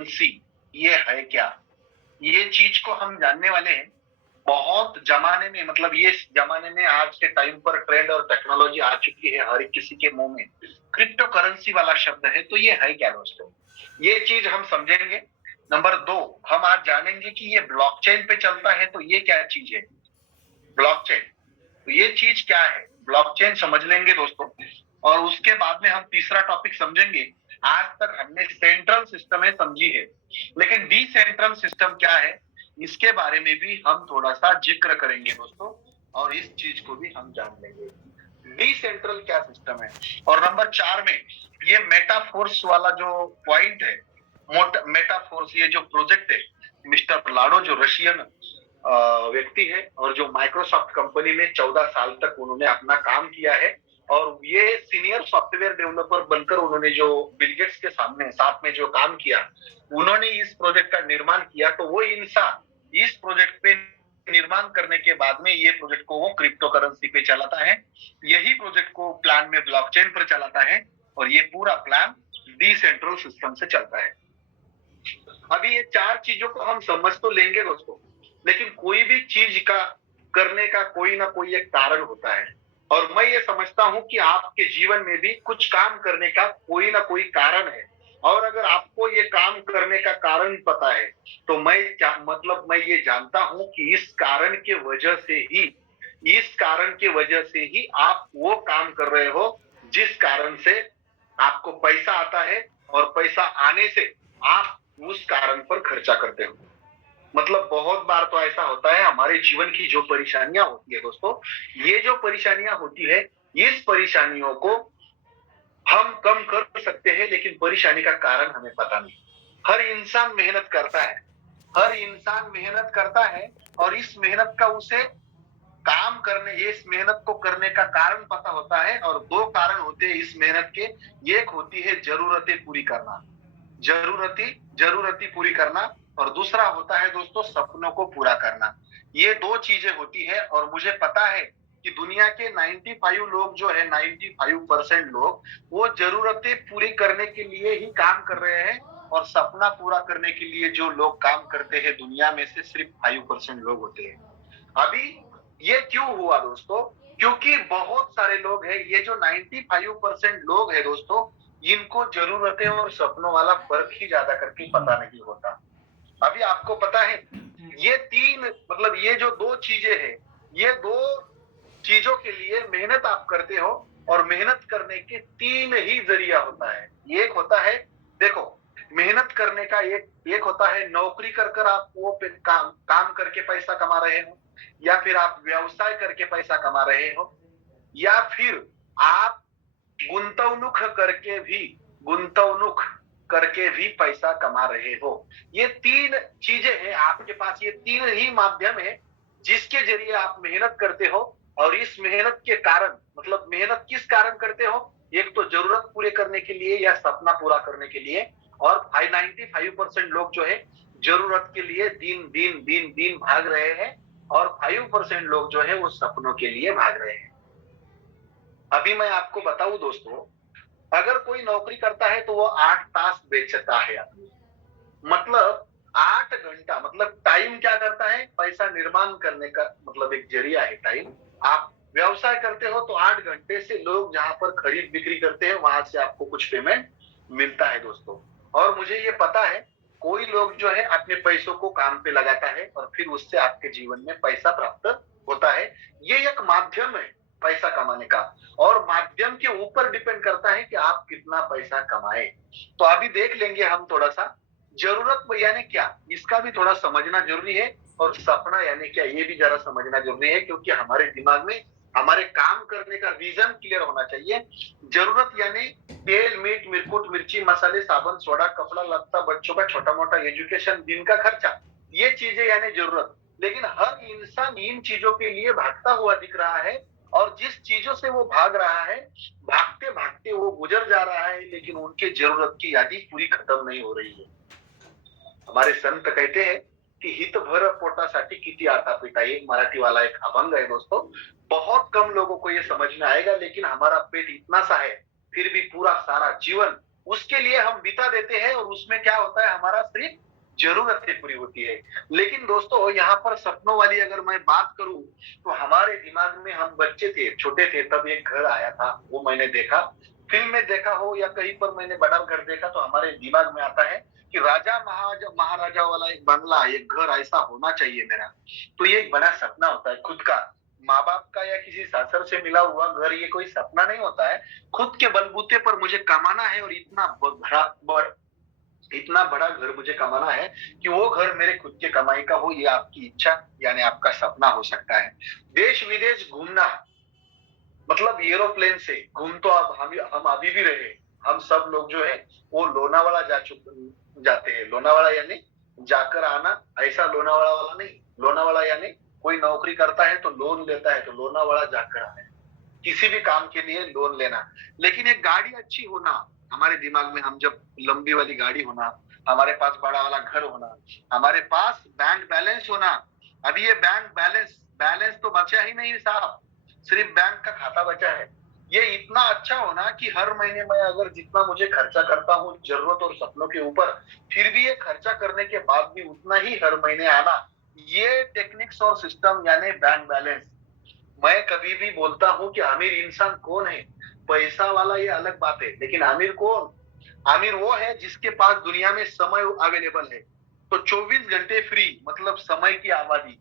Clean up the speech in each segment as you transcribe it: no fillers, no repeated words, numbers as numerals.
Currency ये है क्या? ये चीज को हम जानने वाले हैं। बहुत जमाने में, मतलब ये जमाने में आज के टाइम पर ट्रेंड और टेक्नोलॉजी आ चुकी है, हर एक किसी के मुंह में क्रिप्टो करेंसी वाला शब्द है। तो ये है क्या दोस्तों? ये चीज हम समझेंगे। नंबर 2, हम आज जानेंगे कि ये ब्लॉकचेन पे चलता है, तो ये क्या चीज है ब्लॉकचेन? तो ये चीज क्या है ब्लॉकचेन, समझ लेंगे दोस्तों। और उसके बाद में हम तीसरा टॉपिक समझेंगे। आज तक हमने सेंट्रल सिस्टम है समझी है, लेकिन डिसेंट्रल सिस्टम क्या है इसके बारे में भी हम थोड़ा सा जिक्र करेंगे दोस्तों, और इस चीज को भी हम जान लेंगे डिसेंट्रल क्या सिस्टम है। और नंबर 4 में ये मेटाफोर्स वाला जो पॉइंट है, मेटाफोर्स ये जो प्रोजेक्ट है, मिस्टर लाडो जो रशियन व्यक्ति है और जो माइक्रोसॉफ्ट कंपनी में 14 साल तक उन्होंने अपना काम किया है, और ये सीनियर सॉफ्टवेयर डेवलपर बनकर उन्होंने जो बिल गेट्स के सामने साथ में जो काम किया, उन्होंने इस प्रोजेक्ट का निर्माण किया। तो वो इंसान इस प्रोजेक्ट पे निर्माण करने के बाद में ये प्रोजेक्ट को वो क्रिप्टो करेंसी पे चलाता है, यही प्रोजेक्ट को प्लान में ब्लॉकचेन पर चलाता है, और ये पूरा प्लान डिसेंट्रल सिस्टम से चलता है। अभी ये 4 चीजों को हम समझ तो लेंगे दोस्तों, लेकिन कोई भी चीज का करने का कोई ना कोई एक कारण होता है। और मैं ये समझता हूं कि आपके जीवन में भी कुछ काम करने का कोई ना कोई कारण है। और अगर आपको ये काम करने का कारण पता है, तो मैं ये जानता हूं कि इस कारण के वजह से ही, इस कारण की वजह से ही आप वो काम कर रहे हो जिस कारण से आपको पैसा आता है, और पैसा आने से आप उस कारण पर खर्चा करते हो। मतलब बहुत बार तो ऐसा होता है हमारे जीवन की जो परेशानियां होती है दोस्तों, ये जो परेशानियां होती है, इस परेशानियों को हम कम कर सकते हैं, लेकिन परेशानी का कारण हमें पता नहीं। हर इंसान मेहनत करता है, हर इंसान मेहनत करता है, और इस मेहनत का उसे काम करने, इस मेहनत को करने का कारण पता होता है। और 2 कारण होते हैं इस मेहनत के। एक होती है जरूरतें पूरी करना, जरूरती पूरी करना, और दूसरा होता है दोस्तों सपनों को पूरा करना। ये 2 चीजें होती है। और मुझे पता है कि दुनिया के 95 लोग जो है, 95% लोग वो जरूरतें पूरी करने के लिए ही काम कर रहे हैं, और सपना पूरा करने के लिए जो लोग काम करते हैं दुनिया में से सिर्फ 5% लोग होते हैं। अभी ये क्यों हुआ दोस्तों? क्योंकि बहुत सारे लोग हैं, ये जो 95% लोग हैं दोस्तों, इनको जरूरतें और सपनों वाला फर्क ही ज्यादा करके पता नहीं होता। अभी आपको पता है ये 3, मतलब ये जो 2 चीजें हैं, ये 2 चीजों के लिए मेहनत आप करते हो, और मेहनत करने के 3 ही जरिया होता है। एक होता है, देखो, मेहनत करने का एक होता है नौकरी कर आप वो काम करके पैसा कमा रहे हो, या फिर आप व्यवसाय करके पैसा कमा रहे हो, या फिर आप गुंतवणूक करके भी गुंतवणूक करके भी पैसा कमा रहे हो। ये 3 चीजें हैं आपके पास, ये 3 ही माध्यम है जिसके जरिए आप मेहनत करते हो। और इस मेहनत के कारण, मतलब मेहनत किस कारण करते हो? एक तो जरूरत पूरे करने के लिए या सपना पूरा करने के लिए, और 95% लोग जो है जरूरत के लिए दिन भाग रहे हैं, और 5% लोग जो है वो सपनों के लिए भाग रहे हैं। अभी मैं आपको बताऊं दोस्तों, अगर कोई नौकरी करता है तो वो 8 तास बेचता है अपनी, मतलब 8 घंटा, मतलब टाइम क्या करता है? पैसा निर्माण करने का मतलब एक जरिया है टाइम। आप व्यवसाय करते हो तो 8 घंटे से लोग जहां पर खरीद बिक्री करते हैं वहां से आपको कुछ पेमेंट मिलता है दोस्तों। और मुझे ये पता है कोई लोग जो है अपने पैसों को काम पे लगाता है, और फिर उससे आपके जीवन में पैसा प्राप्त होता है। ये एक माध्यम है पैसा कमाने का, और माध्यम के ऊपर डिपेंड करता है कि आप कितना पैसा कमाए। तो अभी देख लेंगे हम थोड़ा सा जरूरत यानी क्या, इसका भी थोड़ा समझना जरूरी है, और सपना यानी क्या ये भी जरा समझना जरूरी है, क्योंकि हमारे दिमाग में हमारे काम करने का विजन क्लियर होना चाहिए। जरूरत यानी तेल, मीट, मिर्कुट, मिर्ची, मसाले, साबुन, सोडा, कपड़ा लत्ता, बच्चों का छोटा मोटा एजुकेशन, दिन का खर्चा, ये चीजें यानी जरूरत। लेकिन हर इंसान इन चीजों के लिए भागता हुआ दिख रहा है, और जिस चीजों से वो भाग रहा है, भागते भागते वो गुजर जा रहा है, लेकिन उनके जरूरत की यादी पूरी खत्म नहीं हो रही है। हमारे संत कहते हैं कि हित भर पोटासाठी किती आता पिटाई, मराठी वाला एक अभंग है दोस्तों। बहुत कम लोगों को ये समझ में आएगा, लेकिन हमारा पेट इतना सा है, फिर भी पूरा सारा जीवन उसके लिए हम बिता देते हैं और उसमें क्या होता है, हमारा सिर्फ जरूरतें पूरी होती है। लेकिन दोस्तों यहाँ पर सपनों वाली अगर मैं बात करूं, तो हमारे दिमाग में, हम बच्चे थे, छोटे थे, तब एक घर आया था, वो मैंने देखा, फिल्म में देखा हो या कहीं पर मैंने बड़ा घर देखा, तो हमारे दिमाग में आता है कि राजा महाराजा वाला एक बंगला, एक घर ऐसा होना चाहिए मेरा। तो ये एक बड़ा सपना होता है खुद का। माँ बाप का या किसी सासर से मिला हुआ घर ये कोई सपना नहीं होता है। खुद के बलबूते पर मुझे कमाना है और इतना बड़ा घर मुझे कमाना है कि वो घर मेरे खुद के कमाई का हो, ये आपकी इच्छा यानी आपका सपना हो सकता है। देश विदेश घूमना, मतलब एरोप्लेन से घूम, तो अब हम अभी भी रहे, हम सब लोग जो है वो लोनावाला जाते हैं। लोनावाला यानी जाकर आना, ऐसा लोनावाला वाला नहीं। लोनावाला यानी कोई नौकरी करता है तो लोन लेता है, तो लोनावाला जाकर आना है, किसी भी काम के लिए लोन लेना। लेकिन एक गाड़ी अच्छी होना हमारे दिमाग में, हम जब लंबी वाली गाड़ी होना, हमारे पास बड़ा वाला घर होना, हमारे पास बैंक बैलेंस होना। अभी ये बैंक बैलेंस बैलेंस तो बचा ही नहीं साहब, सिर्फ बैंक का खाता बचा है। ये इतना अच्छा होना कि हर महीने मैं अगर जितना मुझे खर्चा करता हूँ जरूरत और सपनों के ऊपर, फिर भी ये खर्चा करने के बाद भी उतना ही हर महीने आना। ये टेक्निक्स और सिस्टम यानी बैंक बैलेंस। मैं कभी भी बोलता हूँ कि अमीर इंसान कौन है, पैसा वाला ये अलग बात है, लेकिन अमीर कौन? अमीर वो है जिसके पास दुनिया में समय अवेलेबल है, तो 24 घंटे फ्री, मतलब समय की आबादी।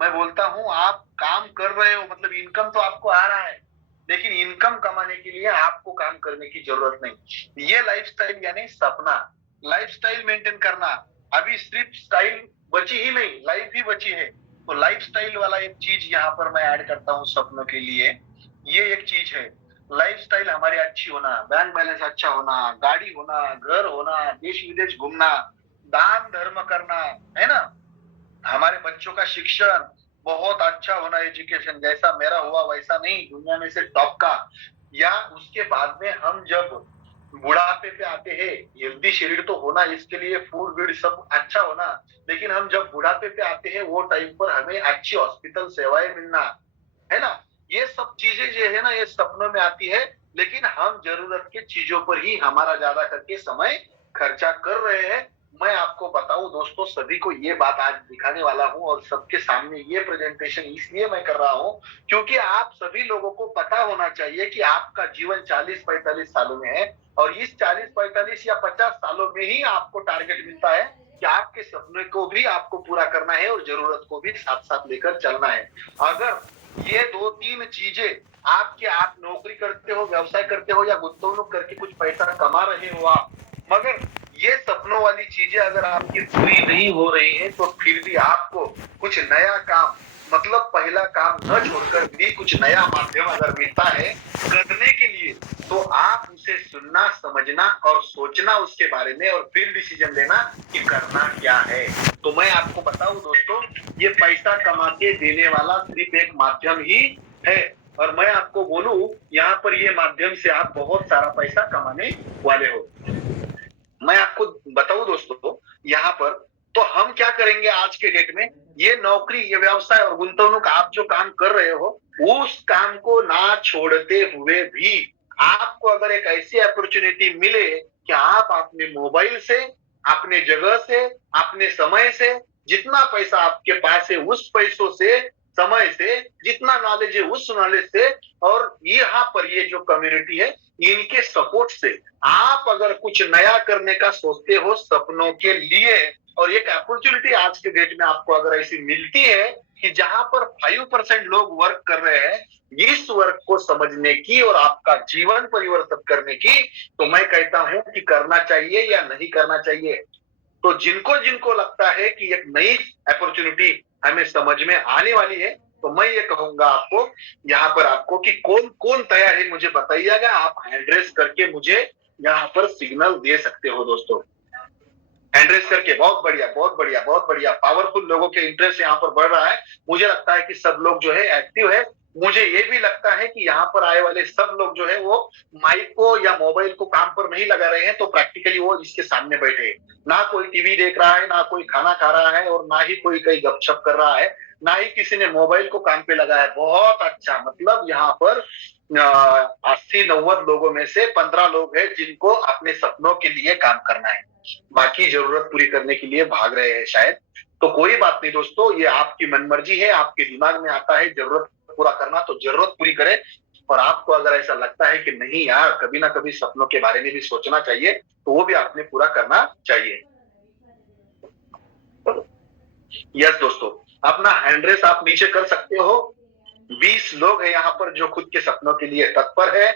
मैं बोलता हूँ आप काम कर रहे हो, मतलब इनकम तो आपको आ रहा है, लेकिन इनकम कमाने के लिए आपको काम करने की जरूरत नहीं। ये लाइफस्टाइल यानी सपना, लाइफस्टाइल मेंटेन करना। अभी सिर्फ स्टाइल बची ही नहीं, लाइफ ही बची है। तो लाइफस्टाइल वाला एक चीज यहाँ पर मैं ऐड करता हूँ सपनों के लिए। ये एक चीज है, लाइफस्टाइल हमारी अच्छी होना, बैंक बैलेंस अच्छा होना, गाड़ी होना, घर होना, देश विदेश घूमना, दान धर्म करना, है ना, हमारे बच्चों का शिक्षण बहुत अच्छा होना, एजुकेशन जैसा मेरा हुआ वैसा नहीं, दुनिया में से टॉप का। या उसके बाद में हम जब बुढ़ापे पे आते हैं, हेल्दी शरीर तो होना, इसके लिए फूड वीड सब अच्छा होना, लेकिन हम जब बुढ़ापे पे आते हैं वो टाइम पर हमें अच्छी हॉस्पिटल सेवाएं मिलना, है ना। ये सब चीजें जो है ना, ये सपनों में आती है, लेकिन हम जरूरत की चीजों पर ही हमारा ज्यादा करके समय खर्चा कर रहे हैं। मैं आपको बताऊं दोस्तों, सभी को ये बात आज दिखाने वाला हूं और सबके सामने ये प्रेजेंटेशन इसलिए मैं कर रहा हूं क्योंकि आप सभी लोगों को पता होना चाहिए कि आपका जीवन 40-45 सालों में है, और इस 40-45 या 50 सालों में ही आपको टारगेट मिलता है कि आपके सपने को भी आपको पूरा करना है और जरूरत को भी साथ साथ लेकर चलना है। अगर ये 2-3 चीजें आपके, आप नौकरी करते हो, व्यवसाय करते हो या गुंतवणूक करके कुछ पैसा कमा रहे हो आप, मगर ये सपनों वाली चीजें अगर आपकी पूरी नहीं हो रही है, तो फिर भी आपको कुछ नया काम, मतलब पहला काम न छोड़कर भी कुछ नया माध्यम अगर मिलता है करने के लिए, तो आप उसे सुनना, समझना और सोचना उसके बारे में, और फिर डिसीजन लेना कि करना क्या है। तो मैं आपको बताऊं दोस्तों, ये पैसा कमा के देने वाला सिर्फ एक माध्यम ही है, और मैं आपको बोलूं यहाँ पर ये माध्यम से आप बहुत सारा पैसा कमाने वाले हो। मैं आपको बताऊं दोस्तों यहाँ पर, तो हम क्या करेंगे आज के डेट में, ये नौकरी, ये व्यवसाय और गुंतवणूक आप जो काम कर रहे हो, उस काम को ना छोड़ते हुए भी आपको अगर एक ऐसी अपॉर्चुनिटी मिले कि आप अपने मोबाइल से, अपने जगह से, अपने समय से, जितना पैसा आपके पास है उस पैसों से, समय से, जितना नॉलेज है उस नॉलेज से, और यहाँ पर ये जो कम्युनिटी है इनके सपोर्ट से आप अगर कुछ नया करने का सोचते हो सपनों के लिए, और एक अपॉर्चुनिटी आज के डेट में आपको अगर ऐसी मिलती है कि जहां पर 5% लोग वर्क कर रहे हैं, इस वर्क को समझने की और आपका जीवन परिवर्तित करने की, तो मैं कहता हूं कि करना चाहिए या नहीं करना चाहिए। तो जिनको जिनको लगता है कि एक नई अपॉर्चुनिटी हमें समझ में आने वाली है, तो मैं ये कहूंगा आपको यहाँ पर आपको कि कौन कौन तैयार है मुझे बताइएगा, आप एड्रेस करके मुझे यहाँ पर सिग्नल दे सकते हो दोस्तों। एड्रेस करके, बहुत बढ़िया बहुत बढ़िया बहुत बढ़िया, पावरफुल लोगों के इंटरेस्ट यहाँ पर बढ़ रहा है। मुझे लगता है कि सब लोग जो है एक्टिव है। मुझे ये भी लगता है कि यहाँ पर आए वाले सब लोग जो है वो माइक को या मोबाइल को काम पर नहीं लगा रहे हैं, तो प्रैक्टिकली वो इसके सामने बैठे हैं। ना कोई टीवी देख रहा है, ना कोई खाना खा रहा है, और ना ही कोई कहीं गपशप कर रहा है। ना ही किसी ने मोबाइल को काम पे लगाया। बहुत अच्छा, मतलब यहाँ पर 80-90 लोगों में से 15 लोग हैं जिनको अपने सपनों के लिए काम करना है, बाकी जरूरत पूरी करने के लिए भाग रहे हैं शायद। तो कोई बात नहीं दोस्तों, ये आपकी मनमर्जी है, आपके दिमाग में आता है जरूरत पूरा करना तो जरूरत पूरी करें। और आपको अगर ऐसा लगता है कि नहीं यार, कभी ना कभी सपनों के बारे में भी सोचना चाहिए, तो वो भी आपने पूरा करना चाहिए। यस दोस्तों, अपना हैंड रेस आप नीचे कर सकते हो। 20 लोग हैं यहाँ पर जो खुद के सपनों के लिए तत्पर है,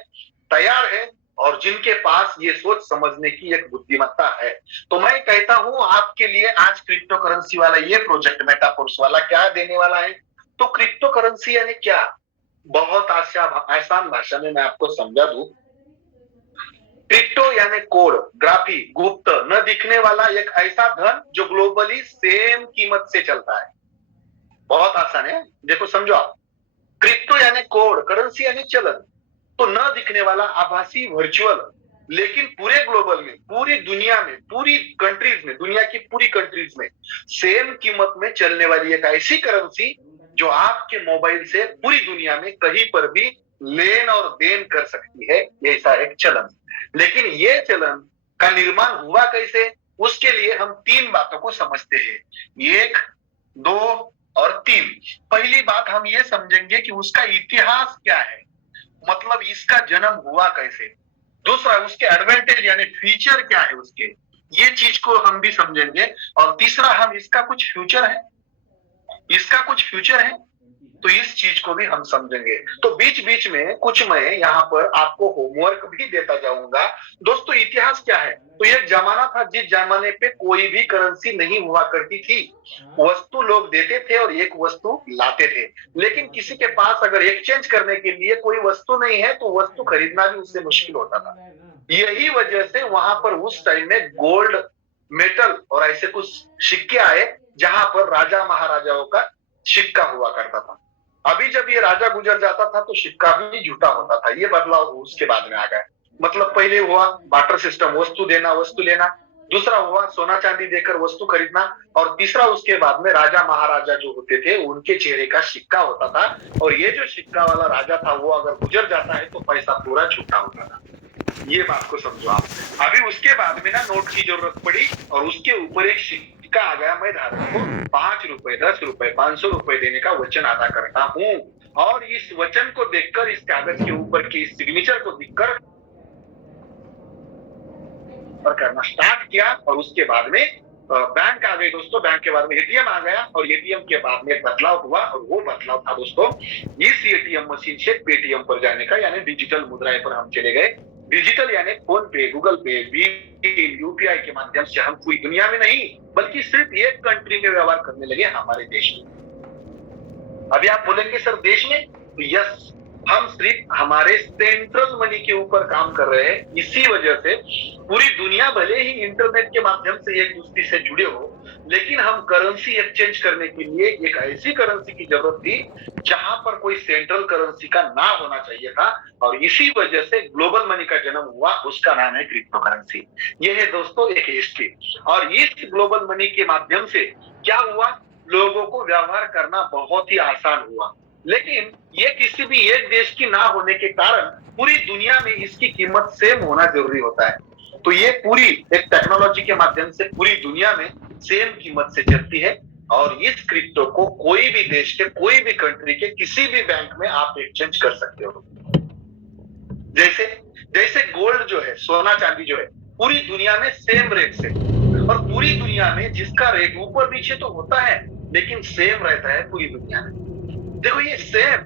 तैयार है, और जिनके पास ये सोच समझने की एक बुद्धिमत्ता है। तो मैं कहता हूं आपके लिए आज क्रिप्टो करेंसी वाला ये प्रोजेक्ट मेटाफोर्स वाला क्या देने वाला है। तो क्रिप्टो करेंसी यानी क्या, बहुत आसान भाषा में मैं आपको समझा दूं। क्रिप्टो यानी कोड, ग्राफी, गुप्त, न दिखने वाला एक ऐसा धन जो ग्लोबली सेम कीमत से चलता है। बहुत आसान है, देखो समझो आप। क्रिप्टो यानी कोड, करेंसी यानी चलन, तो न दिखने वाला आभासी वर्चुअल, लेकिन पूरे ग्लोबल में, पूरी दुनिया में, पूरी कंट्रीज में, दुनिया की पूरी कंट्रीज में सेम कीमत में चलने वाली एक ऐसी करेंसी जो आपके मोबाइल से पूरी दुनिया में कहीं पर भी लेन और देन कर सकती है, ऐसा एक चलन। लेकिन ये चलन का निर्माण हुआ कैसे, उसके लिए हम 3 बातों को समझते हैं, 1, 2 और 3। पहली बात हम ये समझेंगे कि उसका इतिहास क्या है, मतलब इसका जन्म हुआ कैसे। दूसरा, उसके एडवांटेज यानी फीचर क्या है उसके, ये चीज को हम भी समझेंगे। और तीसरा, हम इसका कुछ फ्यूचर है, इसका कुछ फ्यूचर है, तो इस चीज को भी हम समझेंगे। तो बीच बीच में कुछ मैं यहाँ पर आपको होमवर्क भी देता जाऊंगा। दोस्तों, इतिहास क्या है, तो एक जमाना था जिस जमाने पे कोई भी करेंसी नहीं हुआ करती थी। वस्तु लोग देते थे और एक वस्तु लाते थे, लेकिन किसी के पास अगर एक्सचेंज करने के लिए कोई वस्तु नहीं है तो वस्तु खरीदना भी उससे मुश्किल होता था। यही वजह से वहां पर उस टाइम में गोल्ड, मेटल और ऐसे कुछ सिक्के आए जहां पर राजा महाराजाओं का सिक्का हुआ करता था। अभी जब ये राजा गुजर जाता था तो सिक्का भी झूठा होता था। ये बदलाव उसके बाद में आ गया। मतलब पहले हुआ बार्टर सिस्टम, वस्तु देना वस्तु लेना। दूसरा हुआ सोना चांदी देकर वस्तु खरीदना। और तीसरा उसके बाद में राजा महाराजा जो होते थे उनके चेहरे का सिक्का होता था, और ये जो सिक्का वाला राजा था वो अगर गुजर जाता है तो पैसा पूरा झूठा होता था। ये बात को समझो आप। अभी उसके बाद में ना नोट की जरूरत पड़ी और उसके ऊपर एक सिक्का आ गया, मैं धारक को 5 रुपए, 10 रुपए, 500 रुपए देने का वचन अदा करता हूँ। और इस वचन को देखकर, इस कागज के ऊपर की सिग्नेचर को देखकर करना स्टार्ट किया। और उसके बाद में बैंक आ गई दोस्तों, बैंक के बाद में एटीएम आ गया, और एटीएम के बाद में बदलाव हुआ, और वो बदलाव था दोस्तों इस एटीएम मशीन से पेटीएम पर जाने का, यानी डिजिटल मुद्राएं पर हम चले गए। डिजिटल यानी फोन पे, गूगल पे, भीम, यूपीआई के माध्यम से हम पूरी दुनिया में नहीं बल्कि सिर्फ एक कंट्री में व्यवहार करने लगे, हमारे देश में। अभी आप बोलेंगे सर देश में, तो यस, हम सिर्फ हमारे सेंट्रल मनी के ऊपर काम कर रहे हैं। इसी वजह से पूरी दुनिया भले ही इंटरनेट के माध्यम से एक दूसरे से जुड़े हो, लेकिन हम करेंसी एक्सचेंज करने के लिए एक ऐसी करेंसी की जरूरत थी जहां पर कोई सेंट्रल करेंसी का ना होना चाहिए था। और इसी वजह से ग्लोबल मनी का जन्म हुआ, उसका नाम है क्रिप्टो करेंसी। ये है दोस्तों एक हिस्ट्री। और इस ग्लोबल मनी के माध्यम से क्या हुआ, लोगों को व्यवहार करना बहुत ही आसान हुआ। लेकिन ये किसी भी एक देश की ना होने के कारण पूरी दुनिया में इसकी कीमत सेम होना जरूरी होता है। तो ये पूरी एक टेक्नोलॉजी के माध्यम से पूरी दुनिया में सेम कीमत से चलती है। और इस क्रिप्टो को कोई भी देश के, कोई भी कंट्री के किसी भी बैंक में आप एक्सचेंज कर सकते हो। जैसे जैसे गोल्ड जो है, सोना चांदी जो है, पूरी दुनिया में सेम रेट से, और पूरी दुनिया में जिसका रेट ऊपर नीचे तो होता है लेकिन सेम रहता है पूरी दुनिया में। देखो ये सेम,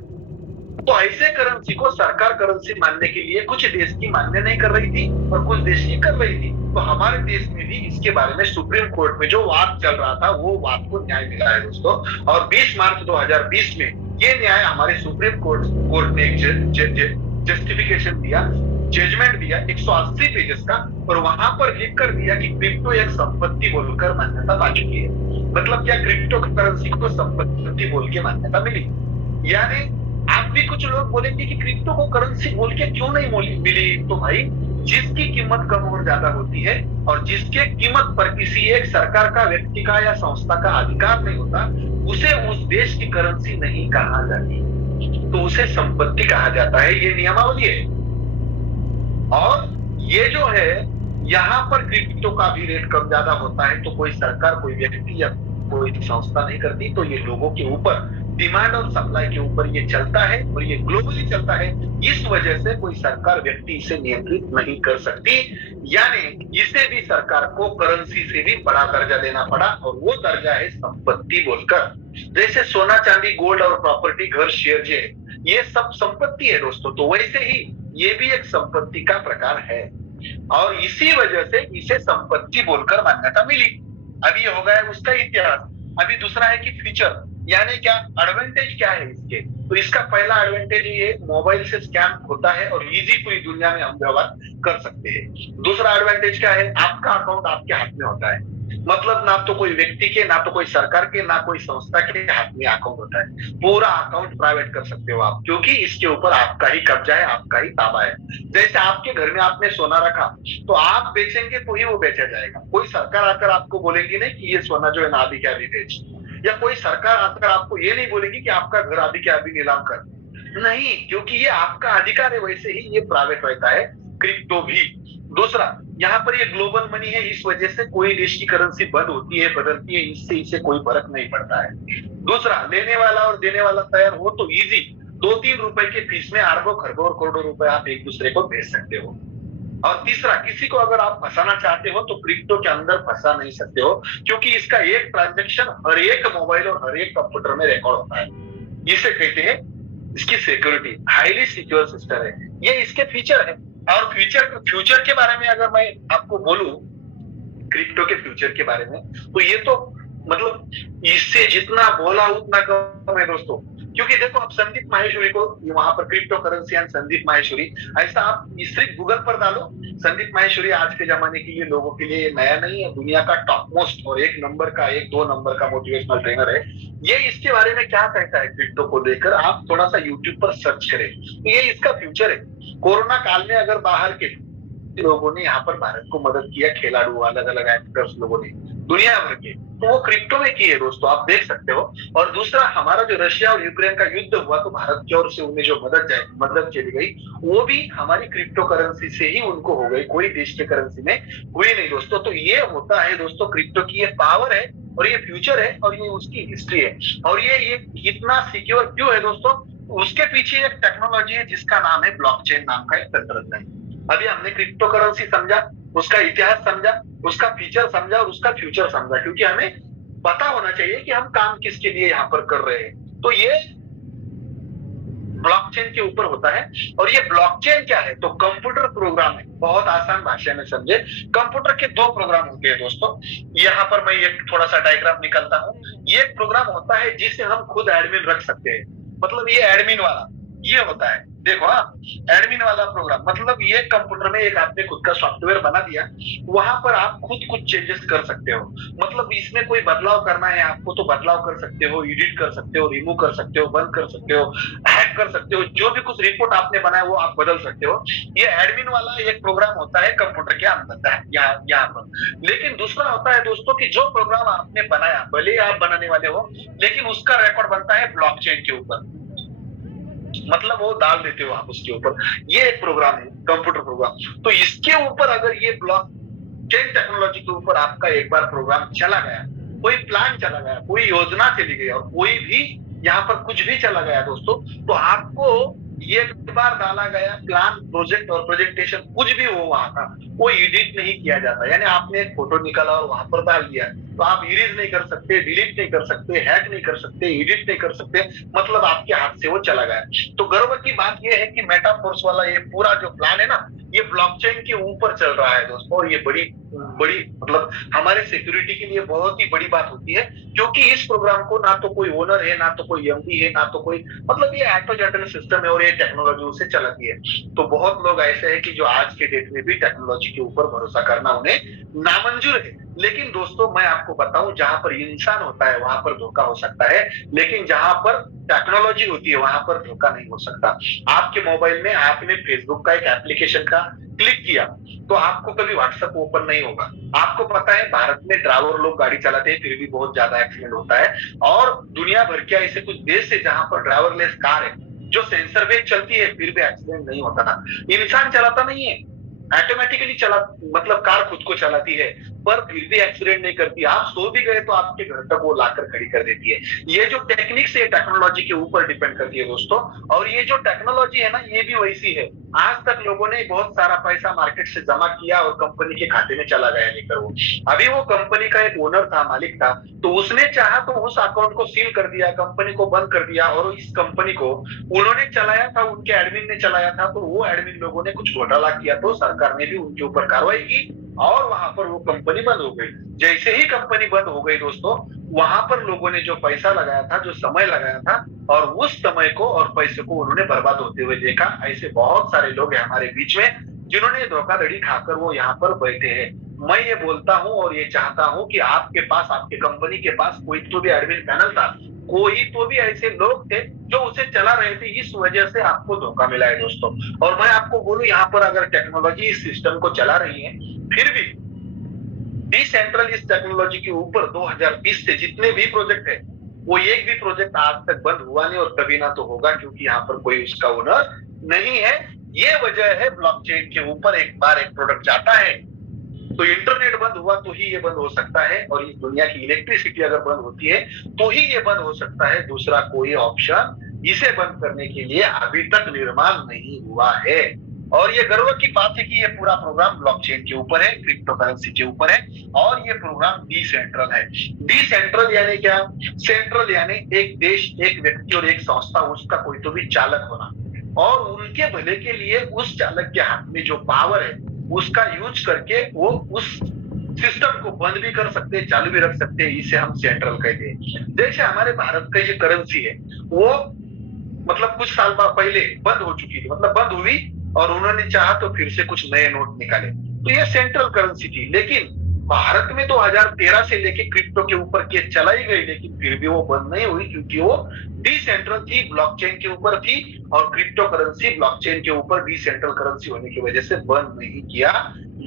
तो ऐसे करेंसी को सरकार करेंसी मानने के लिए कुछ देश की मान्य नहीं कर रही थी और कुछ देश की कर रही थी। तो हमारे देश में भी इसके बारे में सुप्रीम कोर्ट में जो वाद चल रहा था वो वाद को न्याय मिला है दोस्तों। और 20 मार्च 2020 में ये न्याय हमारे सुप्रीम कोर्ट ने जस्टिफिकेशन दिया, जजमेंट दिया 180 पेजेस का, और वहां पर लिख कर दिया कि क्रिप्टो एक संपत्ति बोलकर मान्यता पा चुकी है। मतलब क्या, क्रिप्टो करेंसी को संपत्ति बोल के मान्यता मिली। यानी आप भी कुछ लोग बोलेंगे कि क्रिप्टो को करेंसी बोल के क्यों नहीं मिली, तो भाई जिसकी कीमत कम और ज्यादा होती है और जिसके कीमत पर किसी एक सरकार का, व्यक्ति का या संस्था का अधिकार नहीं होता, उसे उस देश की करेंसी नहीं कहा जाती, तो उसे संपत्ति कहा जाता है। ये नियमावली है। और ये जो है, यहाँ पर क्रिप्टो का भी रेट कम ज्यादा होता है तो कोई सरकार, कोई व्यक्ति या कोई संस्था नहीं करती, तो ये लोगों के ऊपर, डिमांड और सप्लाई के ऊपर ये चलता है और ये ग्लोबली चलता है। इस वजह से कोई सरकार, व्यक्ति इसे नियंत्रित नहीं कर सकती। यानी इसे भी सरकार को करेंसी से भी बड़ा दर्जा देना पड़ा, और वो दर्जा है संपत्ति बोलकर। जैसे सोना, चांदी, गोल्ड और प्रॉपर्टी, घर, शेयर, ये सब संपत्ति है दोस्तों, तो वैसे ही ये भी एक संपत्ति का प्रकार है, और इसी वजह से इसे संपत्ति बोलकर मान्यता मिली। अभी ये हो गया उसका इतिहास। अभी दूसरा है कि फीचर, यानी क्या एडवांटेज क्या है इसके। तो इसका पहला एडवांटेज ये, मोबाइल से स्कैम होता है और इजी पूरी दुनिया में हम व्यवहार कर सकते हैं। दूसरा एडवांटेज क्या है, आपका अकाउंट आपके हाथ में होता है। मतलब ना तो कोई व्यक्ति के, ना तो कोई सरकार के, ना कोई संस्था के हाथ में अकाउंट होता है। पूरा अकाउंट प्राइवेट कर सकते हो आप, क्योंकि इसके ऊपर आपका ही कब्जा है, आपका ही ताबा है। जैसे आपके घर में आपने सोना रखा, तो आप बेचेंगे तो ही वो बेचा जाएगा। कोई सरकार आकर आपको बोलेगी नहीं कि ये सोना जो है ना अभी के अभी बेच, या कोई सरकार आकर आपको ये नहीं बोलेगी कि आपका घर अभी के अभी नीलाम कर, नहीं, क्योंकि ये आपका अधिकार है। वैसे ही ये प्राइवेट रहता है, क्रिप्टो भी। दूसरा, यहाँ पर ये ग्लोबल मनी है, इस वजह से कोई देश की करेंसी बंद होती है, बदलती है, इससे इसे कोई फर्क नहीं पड़ता है। दूसरा, लेने वाला और देने वाला तैयार हो तो इजी, 2-3 रुपए के फीस में अरबों, खरबों और करोड़ों रुपए आप एक दूसरे को भेज सकते हो। और तीसरा, किसी को अगर आप फंसाना चाहते हो तो क्रिप्टो के अंदर फंसा नहीं सकते हो, क्योंकि इसका एक ट्रांजेक्शन हर एक मोबाइल और हर एक कंप्यूटर में रिकॉर्ड होता है। इसे कहते हैं, इसकी सिक्योरिटी, हाईली सिक्योर सिस्टम है। ये इसके फीचर है। और फ्यूचर के बारे में अगर मैं आपको बोलूं, क्रिप्टो के फ्यूचर के बारे में, तो ये तो मतलब इससे जितना बोला उतना कम है दोस्तों। क्योंकि देखो, आप संदीप माहेश्वरी को वहां पर, crypto currency and Sandeep Maheshwari, ऐसा आप सिर्फ गूगल पर डालो, संदीप माहेश्वरी आज के जमाने के लिए, लोगों के लिए नया नहीं है, दुनिया का टॉप मोस्ट और 1 नंबर का मोटिवेशनल ट्रेनर है। ये इसके बारे में क्या कहता है क्रिप्टो को लेकर, आप थोड़ा सा यूट्यूब पर सर्च करें, ये इसका फ्यूचर है। कोरोना काल में अगर बाहर के लोगों ने यहाँ पर भारत को मदद किया, खिलाड़ू, अलग अलग एक्टर्स लोगों ने दुनिया भर के, तो वो क्रिप्टो में किए दोस्तों, आप देख सकते हो। और दूसरा, हमारा जो रशिया और यूक्रेन का युद्ध हुआ, तो भारत की ओर से उन्हें जो मदद चली गई, वो भी हमारी क्रिप्टो करेंसी से ही उनको हो गई, कोई देश के करेंसी में हुई नहीं दोस्तों। तो ये होता है दोस्तों, क्रिप्टो की ये पावर है, और ये फ्यूचर है, और ये उसकी हिस्ट्री है। और ये इतना सिक्योर क्यों है दोस्तों, उसके पीछे एक टेक्नोलॉजी है जिसका नाम है ब्लॉकचेन नाम का एक तंत्रज्ञान। अभी हमने क्रिप्टो करेंसी समझा, उसका इतिहास समझा, उसका फीचर समझा और उसका फ्यूचर समझा, क्योंकि हमें पता होना चाहिए कि हम काम किसके लिए यहाँ पर कर रहे हैं। तो ये ब्लॉकचेन के ऊपर होता है। और ये ब्लॉकचेन क्या है, तो कंप्यूटर प्रोग्राम है। बहुत आसान भाषा में समझे, कंप्यूटर के 2 प्रोग्राम होते हैं दोस्तों। यहाँ पर मैं एक थोड़ा सा डायग्राम निकालता हूँ। ये एक प्रोग्राम होता है जिसे हम खुद एडमिन रख सकते हैं। मतलब ये एडमिन वाला ये होता है, देखो, एडमिन वाला प्रोग्राम, मतलब ये कंप्यूटर में एक आपने खुद का सॉफ्टवेयर बना दिया, वहां पर आप खुद कुछ चेंजेस कर सकते हो। मतलब इसमें कोई बदलाव करना है आपको तो बदलाव कर सकते हो, एडिट कर सकते हो, रिमूव कर सकते हो, बंद कर सकते हो, हैक कर सकते हो, जो भी कुछ रिपोर्ट आपने बनाया वो आप बदल सकते हो। ये एडमिन वाला एक प्रोग्राम होता है कंप्यूटर के अंदर, यहाँ पर। लेकिन दूसरा होता है दोस्तों कि जो प्रोग्राम आपने बनाया, भले आप बनाने वाले हो, लेकिन उसका रिकॉर्ड बनता है ब्लॉकचेन के ऊपर। मतलब वो डाल देते हो आप उसके ऊपर। ये एक प्रोग्राम है, कंप्यूटर प्रोग्राम। तो इसके ऊपर अगर ये ब्लॉकचेन टेक्नोलॉजी के ऊपर आपका एक बार प्रोग्राम चला गया, कोई प्लान चला गया, कोई योजना चली गई, और कोई भी यहाँ पर कुछ भी चला गया दोस्तों, तो आपको एक बार डाला गया प्लान, प्रोजेक्ट और प्रेजेंटेशन, कुछ भी हो वहां का, कोई एडिट नहीं किया जाता। यानी आपने एक फोटो निकाला और वहां पर डाल दिया, तो आप इरेज नहीं कर सकते, डिलीट नहीं कर सकते, हैक नहीं कर सकते, एडिट नहीं कर सकते। मतलब आपके हाथ से वो चला गया। तो गर्व की बात ये है कि मेटाफोर्स वाला ये पूरा जो प्लान है ना, ये ब्लॉकचेन के ऊपर चल रहा है दोस्तों। और ये बड़ी मतलब हमारे सिक्योरिटी के लिए बहुत ही बड़ी बात होती है, क्योंकि इस प्रोग्राम को ना तो कोई ओनर है, ना तो कोई एमडी है, ना तो कोई, मतलब ये ऑटो जनरेटर सिस्टम है और ये टेक्नोलॉजी उसे चलाती है। तो बहुत लोग ऐसे हैं कि जो आज के डेट में भी टेक्नोलॉजी के ऊपर भरोसा करना उन्हें नामंजूर है। लेकिन दोस्तों मैं आपको बताऊं, जहां पर इंसान होता है वहां पर धोखा हो सकता है, लेकिन जहां पर टेक्नोलॉजी होती है वहां पर धोखा नहीं हो सकता। आपके मोबाइल में आपने फेसबुक का एक एप्लीकेशन का क्लिक किया तो आपको कभी व्हाट्सएप ओपन नहीं होगा। आपको पता है भारत में ड्राइवर लोग गाड़ी चलाते हैं फिर भी बहुत ज्यादा एक्सीडेंट होता है, और दुनिया भर के ऐसे कुछ देश है जहां पर ड्राइवरलेस कार है जो सेंसर बेस्ड चलती है फिर भी एक्सीडेंट नहीं होता। इंसान चलाता नहीं है, ऑटोमेटिकली चला, मतलब कार खुद को चलाती है, पर फिर भी एक्सीडेंट नहीं करती। आप सो भी गए तो आपके घर तक वो लाकर खड़ी कर देती है। ये जो टेक्निक्स है टेक्नोलॉजी के ऊपर डिपेंड करती है दोस्तों। और ये जो टेक्नोलॉजी है ना ये भी वैसी है। आज तक लोगों ने बहुत सारा पैसा मार्केट से जमा किया और कंपनी के खाते में चला गया लेकर वो। अभी वो कंपनी का एक ओनर था, मालिक था, तो उसने चाहा तो उस अकाउंट को सील कर दिया, कंपनी को बंद कर दिया, और इस कंपनी को उन्होंने चलाया था, उनके एडमिन ने चलाया था, तो वो एडमिन लोगों ने कुछ घोटाला किया तो सरकार ने भी उनके ऊपर कार्रवाई की और वहां पर वो कंपनी बंद हो गई। जैसे ही कंपनी बंद हो गई दोस्तों, वहां पर लोगों ने जो पैसा लगाया था, जो समय लगाया था, और उस समय को और पैसे को उन्होंने बर्बाद होते हुए देखा। ऐसे बहुत सारे लोग हैं हमारे बीच में जिन्होंने धोखाधड़ी खाकर वो यहाँ पर बैठे हैं। मैं ये बोलता हूँ और ये चाहता हूँ कि आपके पास, आपके कंपनी के पास कोई तो भी एडमिन पैनल था, कोई तो भी ऐसे लोग थे जो उसे चला रहे थे, इस वजह से आपको धोखा मिला है दोस्तों। और मैं आपको बोलूं यहाँ पर अगर टेक्नोलॉजी इस सिस्टम को चला रही है, फिर भी डिसेंट्रल इस टेक्नोलॉजी के ऊपर 2020 से जितने भी प्रोजेक्ट है वो एक भी प्रोजेक्ट आज तक बंद हुआ नहीं और कभी ना तो होगा, क्योंकि यहाँ पर कोई उसका ओनर नहीं है। ये वजह है ब्लॉकचेन के ऊपर एक बार एक प्रोडक्ट जाता है तो इंटरनेट बंद हुआ तो ही ये बंद हो सकता है, और इस दुनिया की इलेक्ट्रिसिटी अगर बंद होती है तो ही ये बंद हो सकता है। दूसरा कोई ऑप्शन इसे बंद करने के लिए अभी तक निर्माण नहीं हुआ है। और ये गर्व की बात है कि ये पूरा प्रोग्राम ब्लॉकचेन के ऊपर है, क्रिप्टो करेंसी के ऊपर है, और ये प्रोग्राम डिसेंट्रल है। डिसेंट्रल यानी क्या? सेंट्रल यानी एक देश, एक व्यक्ति और एक संस्था, उसका कोई तो भी चालक होना, और उनके भले के लिए उस चालक के हाथ में जो पावर है उसका यूज करके वो उस सिस्टम को बंद भी कर सकते हैं, चालू भी रख सकते हैं। इसे हम सेंट्रल कहते हैं। जैसे हमारे भारत का जो करेंसी है वो मतलब कुछ साल पहले बंद हो चुकी थी, मतलब बंद हुई और उन्होंने चाहा तो फिर से कुछ नए नोट निकाले, तो ये सेंट्रल करेंसी थी। लेकिन भारत में 2013 से लेके क्रिप्टो के ऊपर केस चलाई गई, लेकिन फिर भी वो बंद नहीं हुई, क्योंकि वो डिसेंट्रल थी, ब्लॉकचेन के ऊपर थी, और क्रिप्टो करेंसी ब्लॉकचेन के ऊपर डिसेंट्रल करेंसी होने की वजह से बंद नहीं किया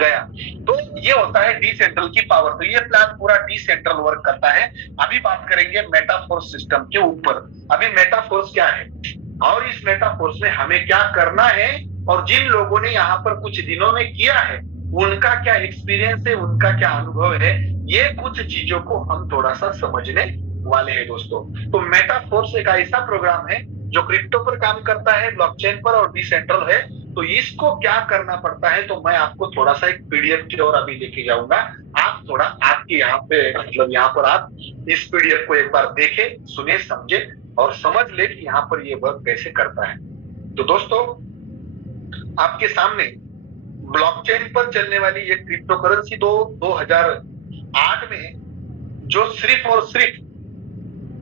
गया। तो ये होता है डिसेंट्रल की पावर। तो ये प्लान पूरा डिसेंट्रल वर्क करता है। अभी बात करेंगे मेटाफोर्स सिस्टम के ऊपर। अभी मेटाफोर्स क्या है और इस मेटाफोर्स में हमें क्या करना है, और जिन लोगों ने यहाँ पर कुछ दिनों में किया है उनका क्या एक्सपीरियंस है, उनका क्या अनुभव है, ये कुछ चीजों को हम थोड़ा सा समझने वाले हैं दोस्तों। तो मेटाफोर्स एक ऐसा प्रोग्राम है जो क्रिप्टो पर काम करता है, ब्लॉकचेन पर, और डिसेंट्रल है। तो इसको क्या करना पड़ता है, तो मैं आपको थोड़ा सा एक पीडीएफ की ओर अभी लेके जाऊंगा। आप थोड़ा आपके यहाँ पे मतलब यहाँ पर आप इस पीडीएफ को एक बार देखें, सुने, समझे और समझ ले कि यहाँ पर ये वर्क कैसे करता है। तो दोस्तों आपके सामने ब्लॉकचेन पर चलने वाली ये क्रिप्टो करेंसी 2008 में जो सिर्फ और सिर्फ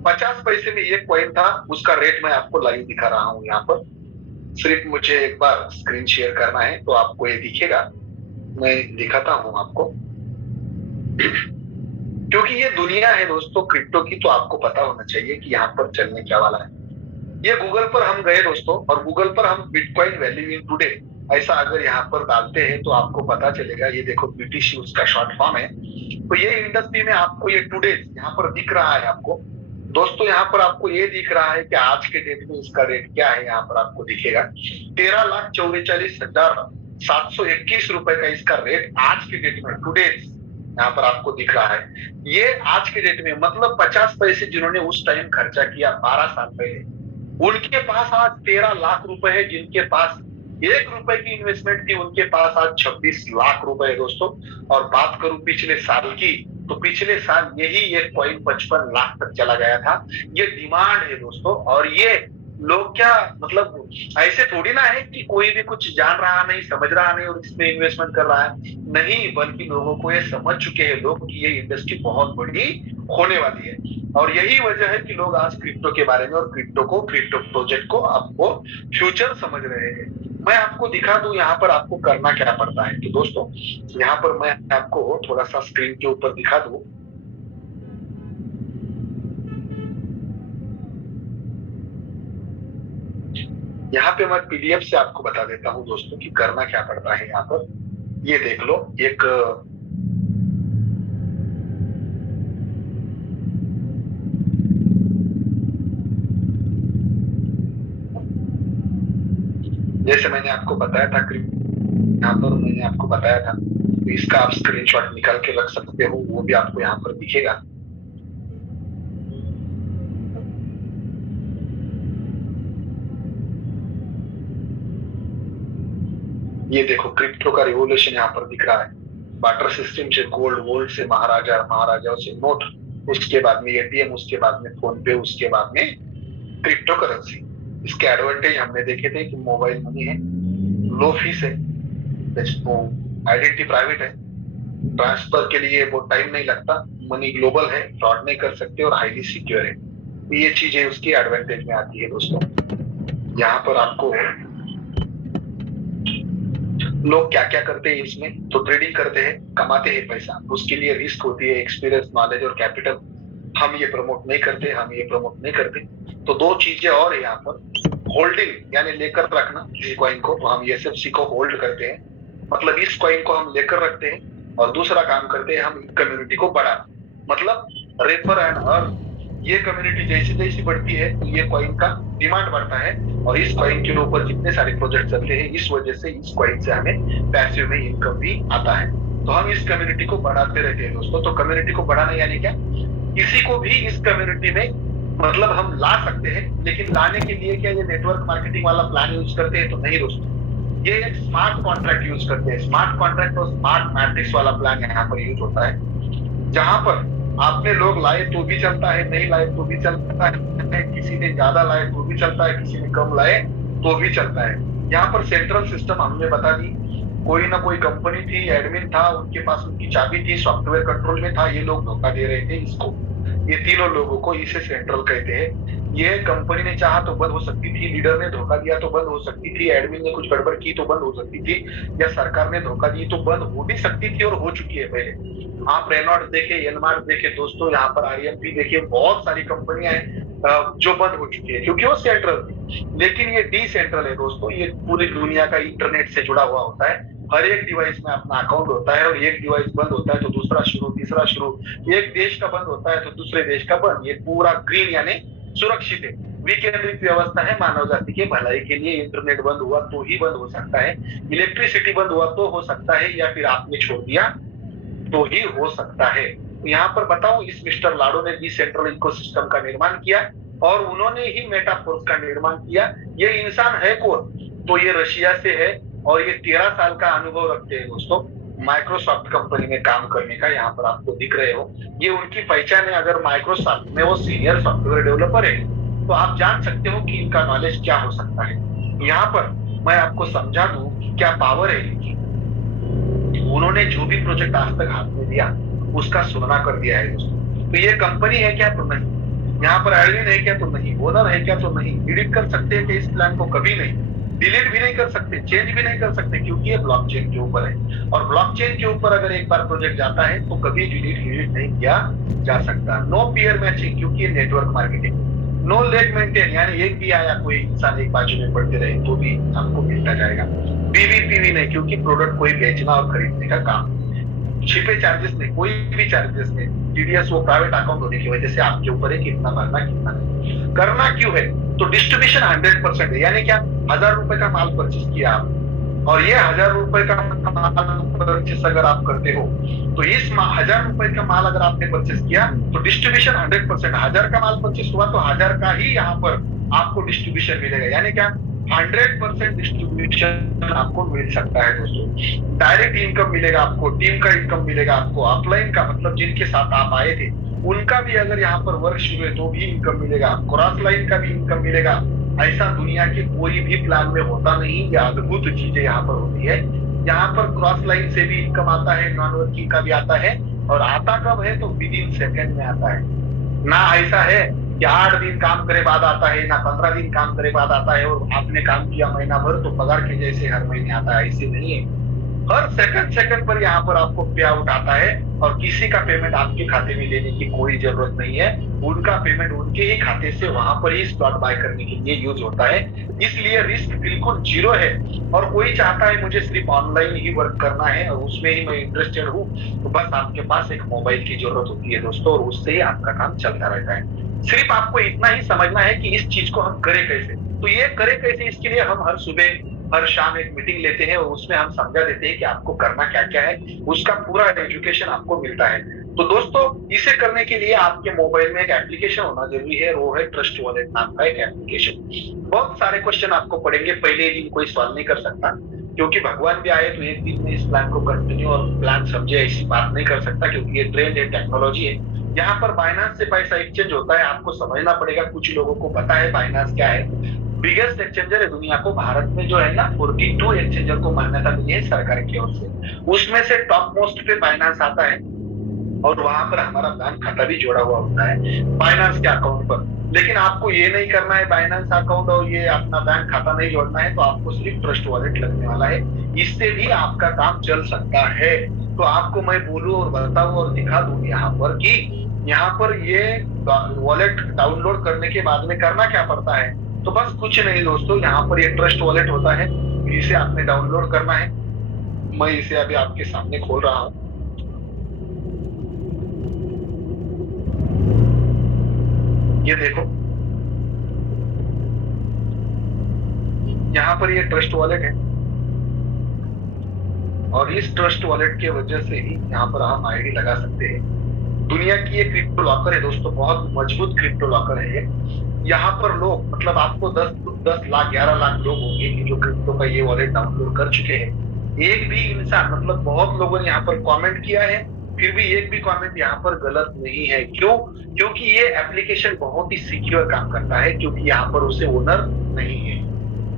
50 पैसे में एक कॉइन था, उसका रेट मैं आपको लाइव दिखा रहा हूं यहाँ पर। सिर्फ मुझे एक बार स्क्रीन शेयर करना है तो आपको ये दिखेगा, मैं दिखाता हूं आपको। क्योंकि ये दुनिया है दोस्तों क्रिप्टो की, तो आपको पता होना चाहिए कि यहाँ पर चलने क्या वाला है। ये गूगल पर हम गए दोस्तों, और गूगल पर हम बिटकॉइन वैल्यू इन टुडे ऐसा अगर यहाँ पर डालते हैं तो आपको पता चलेगा। ये देखो बीटीसी उसका शॉर्ट फॉर्म है। तो ये इंडस्ट्री में आपको ये टुडे यहाँ पर दिख रहा है आपको दोस्तों। यहाँ पर आपको ये दिख रहा है कि आज के डेट में इसका रेट क्या है। यहाँ पर आपको दिखेगा 13,44,721 रुपए का इसका रेट आज के डेट में, टुडे यहाँ पर आपको दिख रहा है। ये आज के डेट में मतलब 50 पैसे जिन्होंने उस टाइम खर्चा किया 12 साल पहले, उनके पास आज 13 लाख रुपए है। जिनके पास 1 रुपए की इन्वेस्टमेंट थी उनके पास आज 26 लाख रुपए है दोस्तों। और बात करूं पिछले साल की, तो पिछले साल यही एक कॉइन 55 लाख तक चला गया था। ये डिमांड है दोस्तों। और ये लोग क्या मतलब ऐसे थोड़ी ना है कि कोई भी कुछ जान रहा नहीं, समझ रहा नहीं और इसमें इन्वेस्टमेंट कर रहा है, नहीं, बल्कि लोगों को ये समझ चुके हैं लोग कि ये इंडस्ट्री बहुत बड़ी होने वाली है। और यही वजह है कि लोग आज क्रिप्टो के बारे में और क्रिप्टो को, क्रिप्टो प्रोजेक्ट को आपको फ्यूचर समझ रहे हैं। मैं आपको दिखा दूं यहाँ पर आपको करना क्या पड़ता है। तो दोस्तों यहाँ पर मैं आपको थोड़ा सा स्क्रीन के ऊपर दिखा दूं। यहाँ पे मैं पीडीएफ से आपको बता देता हूँ दोस्तों कि करना क्या पड़ता है यहाँ पर। ये देख लो, एक जैसे मैंने आपको बताया था, यहाँ पर मैंने आपको बताया था, तो इसका आप स्क्रीनशॉट निकाल के रख सकते हो, वो भी आपको यहाँ पर दिखेगा। ये देखो, क्रिप्टो का रिवोल्यूशन यहाँ पर दिख रहा है। बार्टर सिस्टम से गोल्ड, गोल्ड से महाराजा, महाराजाओं से नोट, उसके बाद में एटीएम, उसके बाद में फोन पे, उसके बाद में क्रिप्टो करेंसी। इसके एडवांटेज हमने देखे थे कि मोबाइल मनी है, लो फीस है, आइडेंटिटी प्राइवेट है, ट्रांसफर के लिए वो टाइम नहीं लगता, मनी ग्लोबल है, फ्रॉड नहीं कर सकते और हाईली सिक्योर है। ये चीजें उसकी एडवांटेज में आती है दोस्तों। यहाँ पर आपको लोग क्या क्या करते हैं इसमें, तो ट्रेडिंग करते हैं, कमाते हैं पैसा, उसके लिए रिस्क होती है, एक्सपीरियंस, नॉलेज और कैपिटल। हम ये प्रमोट नहीं करते, हम ये प्रमोट नहीं करते। तो दो चीजें और है यहाँ पर, होल्डिंग यानी लेकर रखना किसी कॉइन को, तो हम एसएफसी को होल्ड करते हैं, मतलब इस कॉइन को हम लेकर रखते हैं। और दूसरा काम करते हैं हम कम्युनिटी को बढ़ाना, मतलब रेफर एंड अर्न। ये कम्युनिटी जैसे जैसी बढ़ती है तो ये कॉइन का डिमांड बढ़ता है, और इस कॉइन के ऊपर जितने सारे प्रोजेक्ट चलते हैं, इस वजह से इस कॉइन से हमें पैसिव में इनकम भी आता है। तो हम इस कम्युनिटी को बढ़ाते रहते हैं दोस्तों। तो कम्युनिटी को बढ़ाना यानी क्या, किसी को भी इस कम्युनिटी में मतलब हम ला सकते हैं, लेकिन लाने के लिए क्या ये नेटवर्क मार्केटिंग वाला प्लान यूज करते हैं? तो नहीं दोस्तों, ये एक स्मार्ट कॉन्ट्रैक्ट यूज करते हैं। स्मार्ट कॉन्ट्रैक्ट और स्मार्ट मैट्रिक्स वाला प्लान यहाँ पर यूज होता है, जहां पर आपने लोग लाए तो भी चलता है, नहीं लाए तो भी चलता है, किसी ने ज्यादा लाए तो भी चलता है, किसी ने कम लाए तो भी चलता है। यहाँ पर सेंट्रल सिस्टम हमने बता दी, कोई ना कोई कंपनी थी, एडमिन था, उनके पास उनकी चाबी थी, सॉफ्टवेयर कंट्रोल में था, ये लोग धोखा दे रहे थे इसको। ये तीनों लोगों को इसे सेंट्रल कहते हैं। ये कंपनी ने चाहा तो बंद हो सकती थी, लीडर ने धोखा दिया तो बंद हो सकती थी, एडमिन ने कुछ गड़बड़ की तो बंद हो सकती थी, या सरकार ने धोखा दी तो बंद हो भी सकती थी और हो चुकी है पहले। आप रेनॉल्ट देखे, एनमार्क देखे दोस्तों, यहाँ पर आरईएमपी देखिए, बहुत सारी कंपनियां हैं जो बंद हो चुकी है क्योंकि वो सेंट्रल थी। लेकिन ये डिसेंट्रल है दोस्तों, ये पूरी दुनिया का इंटरनेट से जुड़ा हुआ होता है। हर एक डिवाइस में अपना अकाउंट होता है, और एक डिवाइस बंद होता है तो दूसरा शुरू, तीसरा शुरू, एक देश का बंद होता है तो दूसरे देश का बंद। ये पूरा ग्रीन यानी सुरक्षित है, विकेंद्रित व्यवस्था है मानव जाति के भलाई के लिए। इंटरनेट बंद हुआ तो ही बंद हो सकता है, इलेक्ट्रिसिटी बंद हुआ तो हो सकता है, या फिर आपने छोड़ दिया तो ही हो सकता है। तो यहाँ पर बताऊं, इस मिस्टर लाडो ने डिसेंट्रल इकोसिस्टम का निर्माण किया, और उन्होंने ही मेटाफोर्स का निर्माण किया। ये इंसान है कौन? तो ये रशिया से है, और ये 13 साल का अनुभव रखते हैं दोस्तों माइक्रोसॉफ्ट कंपनी में काम करने का। यहाँ पर आपको दिख रहे हो, ये उनकी पहचान है। अगर माइक्रोसॉफ्ट में वो सीनियर सॉफ्टवेयर डेवलपर है, तो आप जान सकते हो कि इनका नॉलेज क्या हो सकता है। यहाँ पर मैं आपको समझा दूं क्या पावर है इनकी। उन्होंने जो भी प्रोजेक्ट आज तक हाथ में दिया उसका सोना कर दिया है दोस्तों। तो ये कंपनी है क्या? तो नहीं। यहाँ पर एडमिन है क्या? तो नहीं। ओनर है क्या? तो नहीं। डिलीट कर सकते हैं कि इस प्लान को? कभी नहीं। डिलीट भी नहीं कर सकते, चेंज भी नहीं कर सकते, क्योंकि ये ब्लॉकचेन के ऊपर है। और ब्लॉकचेन के ऊपर अगर एक बार प्रोजेक्ट जाता है तो कभी डिलीट नहीं किया जा सकता। नो पीयर मैचिंग, क्योंकि ये network marketing. No leg maintain, यानी एक भी आया कोई इंसान एक बाजू में पढ़ते रहे तो भी आपको मिलता जाएगा। बीवीपीवी नहीं, क्योंकि प्रोडक्ट कोई बेचना और खरीदने का काम। छिपे चार्जेस नहीं, कोई भी चार्जेस नहीं। टीडीएस वो प्राइवेट अकाउंट होने की वजह से आपके ऊपर है कितना भरना कितना नहीं। करना क्यों है? तो डिस्ट्रीब्यूशन 100% है, यानी क्या, 1000 रुपए का माल परचेस किया आप, और ये 1000 रुपए का माल परचेस अगर आप करते हो, तो इस 1000 रुपए का माल अगर आपने परचेस किया तो डिस्ट्रीब्यूशन 100%। 1000 का माल परचेस हुआ तो 1000 का ही यहाँ पर आपको डिस्ट्रीब्यूशन मिलेगा, यानी क्या, 100% डिस्ट्रीब्यूशन आपको मिल सकता है दोस्तों। डायरेक्ट इनकम मिलेगा आपको, टीम का इनकम मिलेगा आपको, ऑफलाइन का मतलब जिनके साथ आप आए थे उनका भी अगर यहाँ पर वर्क शुरू है तो भी इनकम मिलेगा, क्रॉस लाइन का भी इनकम मिलेगा। ऐसा दुनिया के कोई भी प्लान में होता नहीं। ये अद्भुत चीजें यहाँ पर होती है। यहाँ पर क्रॉस लाइन से भी इनकम आता है, नॉन वर्किंग का भी आता है, और आता कब है तो विदिन सेकंड में आता है। ना ऐसा है कि 8 दिन काम करे बाद आता है, ना 15 दिन काम करे बाद आता है, और आपने काम किया महीना भर तो पगार के जैसे हर महीने आता है, ऐसे नहीं है। हर सेकंड पर यहाँ पर आपको पे आउट आता है, और किसी का पेमेंट आपके खाते में लेने की कोई जरूरत नहीं है। उनका पेमेंट उनके ही खाते से वहां पर ही स्लॉट बाय करने के लिए यूज होता है। इसलिए रिस्क बिल्कुल जीरो है। और कोई चाहता है मुझे सिर्फ ऑनलाइन ही वर्क करना है और उसमें ही मैं इंटरेस्टेड हूँ, तो बस आपके पास एक मोबाइल की जरूरत होती है दोस्तों, और उससे ही आपका काम चलता रहता है। सिर्फ आपको इतना ही समझना है कि इस चीज को हम करें कैसे। तो ये करें कैसे, इसके लिए हम हर सुबह हर शाम एक मीटिंग लेते हैं और उसमें हम समझा देते हैं कि आपको करना क्या क्या है। उसका पूरा एजुकेशन आपको मिलता है। तो दोस्तों, इसे करने के लिए आपके मोबाइल में एक एप्लीकेशन होना जरूरी है, वो है ट्रस्ट वॉलेट नाम का एक एप्लीकेशन। बहुत सारे क्वेश्चन आपको पड़ेंगे, पहले ही दिन कोई सवाल नहीं कर सकता, क्योंकि भगवान भी आए तो एक दिन में इस प्लान को कंटिन्यू और प्लान समझे ऐसी बात नहीं कर सकता, क्योंकि ये ट्रेंड है, टेक्नोलॉजी है। यहाँ पर बाइनांस से पैसा एक्सचेंज होता है, आपको समझना पड़ेगा। कुछ लोगों को पता है बाइनांस क्या है। बिगेस्ट एक्सचेंजर है दुनिया को, भारत में जो है ना 42 एक्सचेंजर को मान्यता मिली है सरकार की ओर से, उसमें से टॉप मोस्ट पे बाइनांस आता है। और वहां पर हमारा बैंक खाता भी जोड़ा हुआ होता है बाइनांस के अकाउंट पर। लेकिन आपको ये नहीं करना है बाइनांस अकाउंट और ये अपना बैंक खाता नहीं जोड़ना है, तो आपको सिर्फ ट्रस्ट वॉलेट लगने वाला है। इससे भी आपका काम चल सकता है। तो आपको मैं बोलूं और बताऊं और दिखा दूं यहाँ पर कि यहाँ पर ये वॉलेट डाउनलोड करने के बाद में करना क्या पड़ता है। तो बस कुछ नहीं दोस्तों, यहाँ पर ये ट्रस्ट वॉलेट होता है, इसे आपने डाउनलोड करना है। मैं इसे अभी आपके सामने खोल रहा हूँ। ये देखो, यहाँ पर ये ट्रस्ट वॉलेट है, और इस ट्रस्ट वॉलेट के वजह से ही यहाँ पर हम आईडी लगा सकते हैं। दुनिया की ये क्रिप्टो लॉकर है दोस्तों, बहुत मजबूत क्रिप्टो लॉकर है ये। यहाँ पर लोग, मतलब आपको 10 लाख 11 लाख लोग होंगे कि जो क्रिप्टो का ये वॉलेट डाउनलोड कर चुके हैं। एक भी इंसान, मतलब बहुत लोगों ने यहाँ पर कमेंट किया है, फिर भी एक भी कमेंट यहाँ पर गलत नहीं है। क्यों? क्योंकि ये एप्लीकेशन बहुत ही सिक्योर काम करता है, क्योंकि यहाँ पर उसे ओनर नहीं है,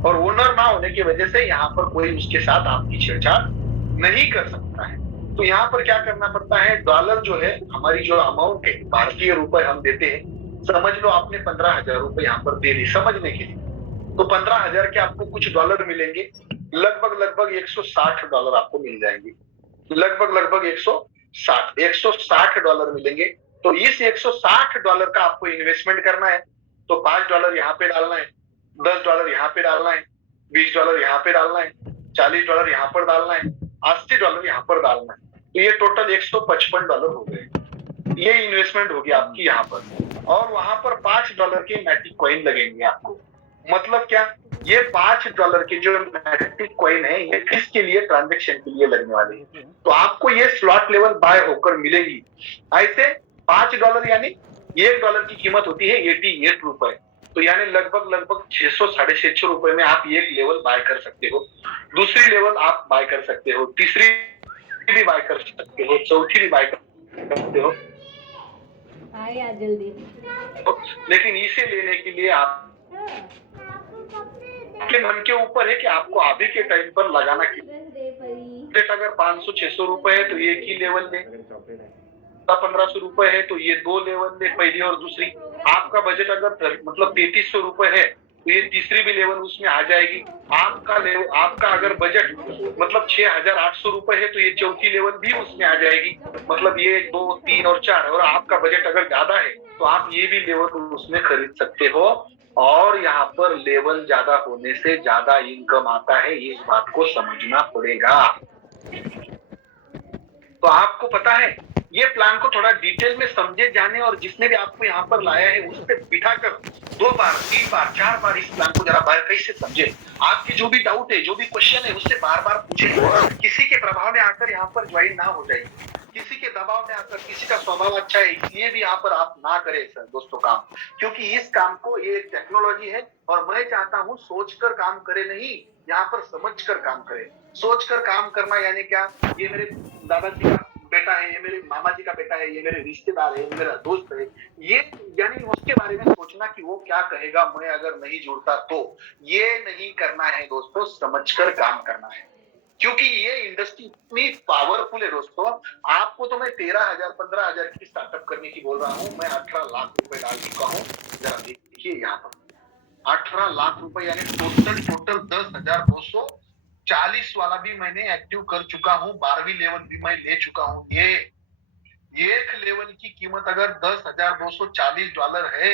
और ओनर ना होने की वजह से यहाँ पर कोई उसके साथ आपकी छेड़छाड़ नहीं कर सकता है। तो यहाँ पर क्या करना पड़ता है, डॉलर जो है, हमारी जो अमाउंट है, भारतीय रुपए हम देते हैं। समझ लो आपने 15,000 रुपए यहाँ पर दे दी समझने के लिए, तो 15,000 के आपको कुछ डॉलर मिलेंगे। लगभग लगभग $160 आपको मिल जाएंगे। लगभग लगभग 160 डॉलर मिलेंगे। तो इस $160 का आपको इन्वेस्टमेंट करना है। तो $5 यहाँ पे डालना है, $10 यहाँ पे डालना है, $20 यहाँ पे डालना है, $40 यहाँ पर डालना है, $80 यहाँ पर डालना है। तो ये टोटल $155 हो गए। ये इन्वेस्टमेंट होगी आपकी यहाँ पर। और वहां पर $5 के मैटिक कॉइन लगेंगे आपको। मतलब क्या, ये $5 के जो मैटिक कॉइन है, ये किसके लिए, ट्रांजेक्शन के लिए लगने वाले हैं। तो आपको ये स्लॉट लेवल बाय होकर मिलेगी। ऐसे $5 यानी $1 की कीमत होती है 88 रुपए। तो यानी लगभग लगभग 600 650 रुपए में आप एक लेवल बाय कर सकते हो, दूसरी लेवल आप बाय कर सकते हो, तीसरी भी बाय कर सकते हो, चौथी भी बाय कर सकते हो। आया जल्दी। लेकिन इसे लेने के लिए आप आपके मन के ऊपर है कि आपको अभी के टाइम पर लगाना कितना। अगर 500-600 रुपए है तो एक ही लेवल ले, 1500 रुपए है तो ये 2 लेवल ले, पहली और दूसरी। आपका बजट अगर मतलब 3300 रुपए है तो ये तीसरी भी लेवल उसमें आ जाएगी। आपका अगर बजट मतलब 6,800 रुपए है तो ये चौथी लेवल भी उसमें आ जाएगी। मतलब ये 2, 3 और 4, और आपका बजट अगर ज्यादा है तो आप ये भी लेवल उसमें खरीद सकते हो। और यहाँ पर लेवल ज्यादा होने से ज्यादा इनकम आता है, इस बात को समझना पड़ेगा। तो आपको पता है, ये प्लान को थोड़ा डिटेल में समझे जाने, और जिसने भी आपको यहाँ पर लाया है उससे बिठाकर 2 बार 3 बार 4 बार इस प्लान को जरा बारीकी से समझे। आपकी जो भी डाउट है, जो भी क्वेश्चन है, उससे बार बार पूछे। किसी के प्रभाव में आकर यहाँ पर ज्वाइन ना हो जाए, किसी के दबाव में आकर, किसी का स्वभाव अच्छा है इसलिए भी यहाँ पर आप ना करें सर दोस्तों काम। क्योंकि इस काम को, ये टेक्नोलॉजी है, और मैं चाहता हूँ सोचकर काम करे, नहीं यहाँ पर समझकर काम करे। सोचकर काम करना यानी क्या, ये मेरे दादाजी का बेटा है, ये मेरे मामा जी का बेटा है, ये मेरे रिश्तेदार है, ये मेरा दोस्त है, ये यानी उसके बारे में सोचना कि वो क्या कहेगा मैं अगर नहीं जुड़ता तो। ये नहीं करना है दोस्तों, समझकर काम करना है। क्योंकि ये इंडस्ट्री इतनी पावरफुल है दोस्तों। आपको तो मैं 13,000 15,000 की स्टार्टअप करने की बोल रहा हूँ, मैं 18 लाख रुपए डाल चुका हूँ। जरा देखिए यहाँ पर 18 लाख रुपए, यानी टोटल 10,240 वाला भी मैंने एक्टिव कर चुका हूँ, 12वीं लेवल भी मैं ले चुका हूँ। ये एक लेवल की कीमत अगर $10,240 है,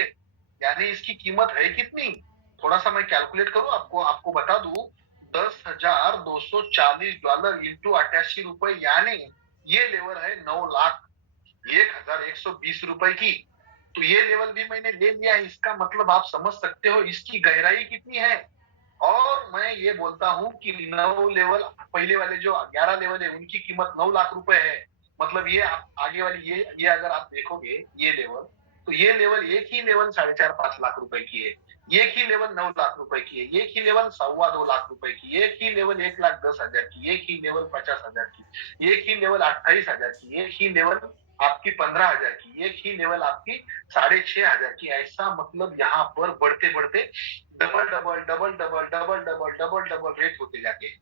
यानी इसकी कीमत है कितनी? थोड़ा सा मैं कैलकुलेट करूं, आपको आपको बता दूं, $10,240 इंटू 88 रुपए, यानी ये लेवल है 9,01,120 रुपए की। तो ये लेवल भी मैंने ले लिया है। इसका मतलब आप समझ सकते हो इसकी गहराई कितनी है। और मैं ये बोलता हूं कि 9 लेवल, पहले वाले जो 11 लेवल है उनकी कीमत 9 लाख रुपए है। मतलब ये आप आगे वाली ये अगर आप देखोगे ये लेवल, तो ये लेवल, एक ही लेवल 4.5-5 लाख रुपए की है, एक ही लेवल 9 लाख रुपए की है, एक ही लेवल 2.25 लाख रुपए की, एक ही लेवल 1,10,000 की, एक ही लेवल 50,000 की, एक ही लेवल 28,000 की, एक ही लेवल आपकी 15,000 की, एक ही लेवल आपकी 6,500 की। ऐसा मतलब यहाँ पर बढ़ते बढ़ते double double double double double double double double rate होते जाते हैं।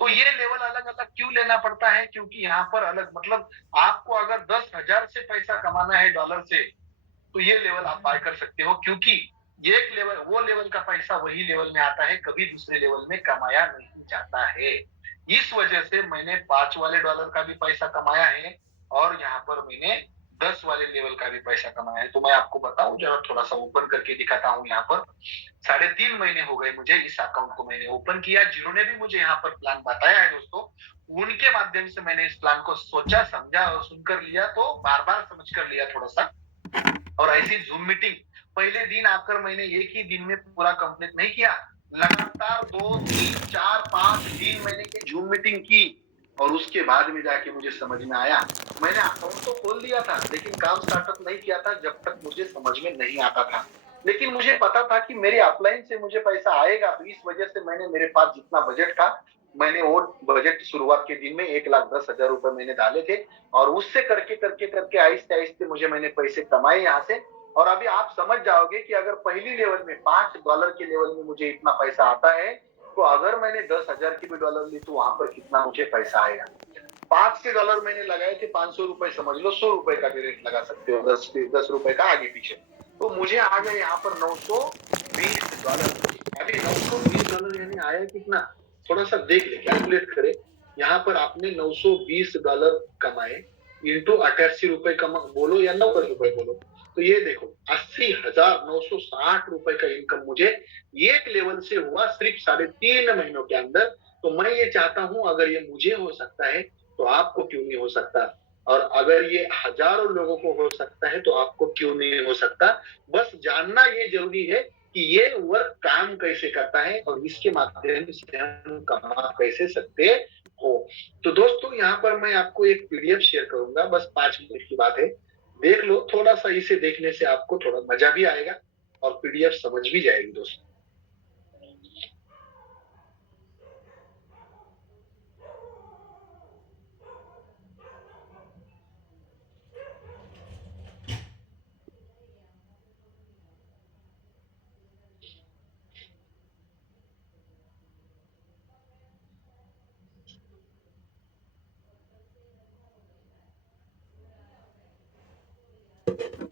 तो ये लेवल अलग अलग क्यों लेना पड़ता है? क्योंकि यहाँ पर अलग मतलब आपको अगर 10,000 से पैसा कमाना है डॉलर से, तो ये लेवल आप बाय कर सकते हो, क्योंकि एक लेवल, वो लेवल का पैसा वही लेवल में आता है, कभी दूसरे लेवल में कमाया नहीं जाता है। इस वजह से मैंने 5 वाले डॉलर का भी पैसा कमाया है और यहाँ पर मैंने 10 वाले लेवल का भी पैसा कमाया है। तो मैं आपको बताऊं, जरा थोड़ा सा ओपन करके दिखाता हूँ। यहाँ पर 3.5 महीने हो गए मुझे, इस अकाउंट को मैंने ओपन किया। जिन्होंने भी मुझे यहाँ पर प्लान बताया है दोस्तों, उनके माध्यम से मैंने इस प्लान को सोचा, समझा और सुनकर लिया, तो बार बार समझ कर लिया थोड़ा सा। और ऐसी जूम मीटिंग पहले दिन आकर मैंने एक ही दिन में पूरा कंप्लीट नहीं किया, लगातार 2, 3, 4, 5, 3 महीने की जूम मीटिंग की। और उसके बाद में जाके मुझे समझ में आया। मैंने अकाउंट तो खोल दिया था, लेकिन काम स्टार्टअप नहीं किया था जब तक मुझे समझ में नहीं आता था। लेकिन मुझे पता था कि मेरे अपलाइन से मुझे पैसा आएगा, तो इस वजह से मैंने, मेरे पास जितना बजट था, मैंने वो बजट शुरुआत के दिन में 1,10,000 रुपए मैंने डाले थे। और उससे करके करके करके आहिस्ते आहिस्ते मैंने पैसे कमाए यहाँ से। और अभी आप समझ जाओगे कि अगर पहली लेवल में $5 के लेवल में मुझे इतना पैसा आता है, तो अगर मैंने 10,000 की भी डॉलर ली तो वहां पर कितना मुझे पैसा आएगा। 5 के डॉलर मैंने लगाए थे, 500 रुपए समझ लो, 100 रुपए का भी रेट लगा सकते हो, 10 रुपए का आगे पीछे। तो मुझे आ गए यहाँ पर $920। अभी $920 यानी आया कितना, थोड़ा सा देख ले, कैलकुलेट करे। यहाँ पर आपने $920 कमाए, इंटू 88 रुपए कमा बोलो या 90 रुपए बोलो, तो ये देखो 80,960 रुपए का इनकम मुझे एक लेवल से हुआ सिर्फ 3.5 महीनों के अंदर। तो मैं ये चाहता हूं, अगर ये मुझे हो सकता है तो आपको क्यों नहीं हो सकता? और अगर ये हजारों लोगों को हो सकता है तो आपको क्यों नहीं हो सकता? बस जानना ये जरूरी है कि ये वर्क काम कैसे करता है और इसके माध्यम से हम कमा कैसे सकते हो। तो दोस्तों, यहाँ पर मैं आपको एक पीडीएफ शेयर करूंगा, बस 5 मिनट की बात है, देख लो थोड़ा सा। इसे देखने से आपको थोड़ा मजा भी आएगा और पीडीएफ समझ भी जाएगी दोस्तों।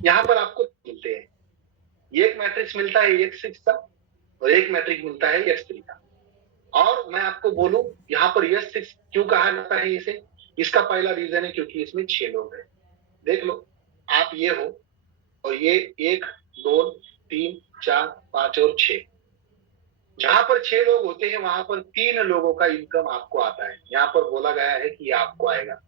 यहाँ पर आपको मिलते हैं, एक मैट्रिक्स मिलता है X6 का और एक मैट्रिक्स मिलता है X3 का। और मैं आपको बोलूं, यहाँ पर X6 क्यों कहा जाता है इसे? इसका पहला रीजन है क्योंकि इसमें 6 लोग हैं। देख लो, आप ये हो और ये 1, 2, 3, 4, 5 और 6। जहां पर 6 लोग होते हैं वहां पर 3 लोगों का इनकम आपको आता है। यहाँ पर बोला गया है कि ये आपको आएगा।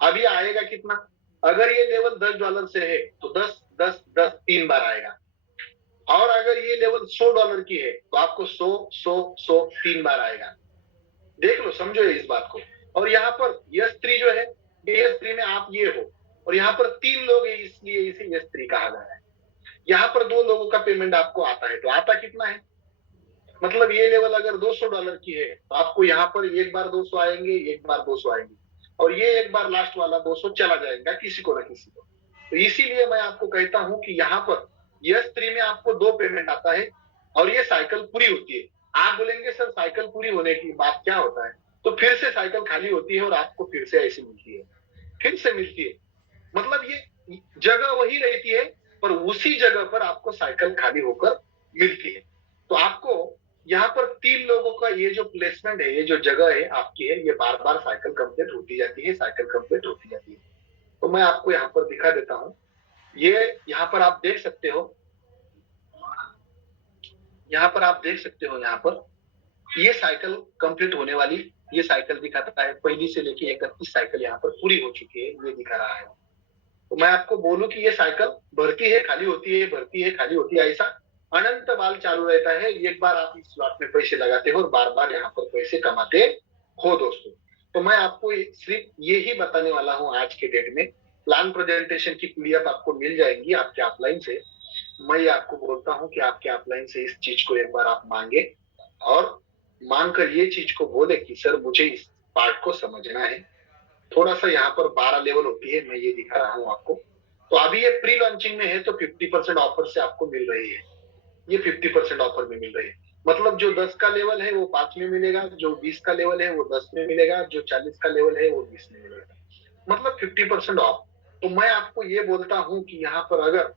अभी आएगा कितना? अगर ये लेवल $10 से है तो 10 10 10 3 बार आएगा। और अगर ये लेवल $100 की है तो आपको 100 100 100 3 बार आएगा। देख लो, समझो इस बात को। और यहाँ पर यश3 जो है, यश3 में आप ये हो और यहाँ पर 3 लोग है, इसलिए इसे यश3 कहा गया है। यहाँ पर 2 लोगों का पेमेंट आपको आता है, तो आता कितना है? मतलब ये लेवल अगर $200 की है तो आपको यहाँ पर एक बार 200 आएंगे, एक बार 200 आएंगे, और ये एक बार लास्ट वाला 200 चला जाएगा किसी को ना किसी को। तो इसीलिए मैं आपको कहता हूं कि यहाँ पर यश3 में आपको 2 पेमेंट आता है और ये साइकिल पूरी होती है। आप बोलेंगे सर साइकिल पूरी होने की बात क्या होता है? तो फिर से साइकिल खाली होती है और आपको फिर से ऐसी मिलती है, फिर से मिलती है। मतलब ये जगह वही रहती है, पर उसी जगह पर आपको साइकिल खाली होकर मिलती है। तो आपको यहाँ पर 3 लोगों का ये जो प्लेसमेंट है, ये जो जगह है आपकी है, ये बार बार साइकिल कंप्लीट होती जाती है, साइकिल कंप्लीट होती जाती है। तो मैं आपको यहाँ पर दिखा देता हूँ। ये यहाँ पर आप देख सकते हो, यहाँ पर आप देख सकते हो, यहाँ पर ये साइकिल कंप्लीट होने वाली, ये साइकिल दिखाता है, पहली से लेके 31 साइकिल यहाँ पर पूरी हो चुकी है, ये दिखा रहा है। तो मैं आपको बोलूं कि ये साइकिल भरती है, खाली होती है, भरती है, खाली होती है, ऐसा अनंत बाल चालू रहता है। एक बार आप इस स्लॉट में पैसे लगाते हो और बार बार यहाँ पर पैसे कमाते हो दोस्तों। तो मैं आपको सिर्फ ये ही बताने वाला हूँ आज के डेट में। प्लान प्रेजेंटेशन की पीडीएफ आपको मिल जाएंगी आपके ऑफलाइन से। मैं आपको बोलता हूँ कि आपके ऑफलाइन से इस चीज को एक बार आप मांगे और मांगकर ये चीज को बोले कि सर मुझे इस पार्ट को समझना है। थोड़ा सा यहाँ पर 12 लेवल होती है, मैं ये दिखा रहा हूँ आपको। तो अभी ये प्री लॉन्चिंग में है तो 50% ऑफर से आपको मिल रही है, ये 50% ऑफर में मिल रही है। मतलब जो 10 का लेवल है वो 5 में मिलेगा, जो 20 का लेवल है वो 10 में मिलेगा, जो 40 का लेवल है वो 20 में मिलेगा, मतलब 50% ऑफ। तो मैं आपको ये बोलता हूँ कि यहाँ पर अगर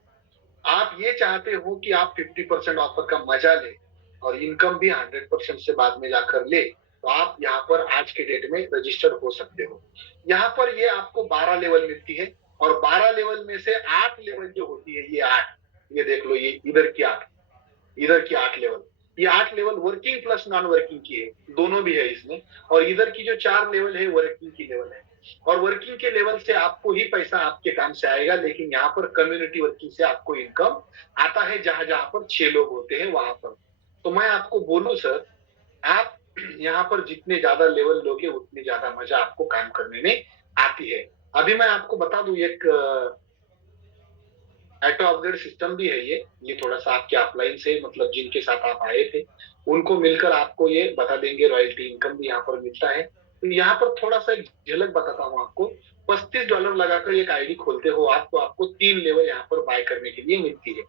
आप ये चाहते हो कि आप 50% ऑफर का मजा ले और इनकम भी 100% से बाद में जाकर ले, तो आप यहाँ पर आज के डेट में रजिस्टर हो सकते हो। यहाँ पर ये आपको 12 लेवल मिलती है और 12 लेवल में से 8 लेवल जो होती है, ये 8, ये देख लो, ये इधर की 8, इधर की 8 लेवल, ये 8 level working plus non working की है, दोनों भी है इसमें। और इधर की जो 4 लेवल है वर्किंग की लेवल है, और वर्किंग के लेवल से आपको ही पैसा आपके काम से आएगा, लेकिन यहाँ पर कम्युनिटी वर्किंग से आपको इनकम आता है, जहां जहां पर 6 लोग होते हैं वहां पर। तो मैं आपको बोलूं सर, आप यहाँ पर जितने ज्यादा लेवल लोगे उतनी ज्यादा मजा आपको काम करने में आती है। अभी मैं आपको बता दूं, एक ऑटो अपग्रेड सिस्टम भी है ये थोड़ा सा आपके ऑफलाइन से, मतलब जिनके साथ आप आए थे उनको मिलकर आपको ये बता देंगे। रॉयल्टी इनकम भी यहाँ पर मिलता है। तो यहाँ पर थोड़ा सा एक झलक बताता हूँ आपको। $35 लगाकर एक आईडी खोलते हो आप, तो आपको 3 लेवल यहाँ पर बाय करने के लिए मिलती है।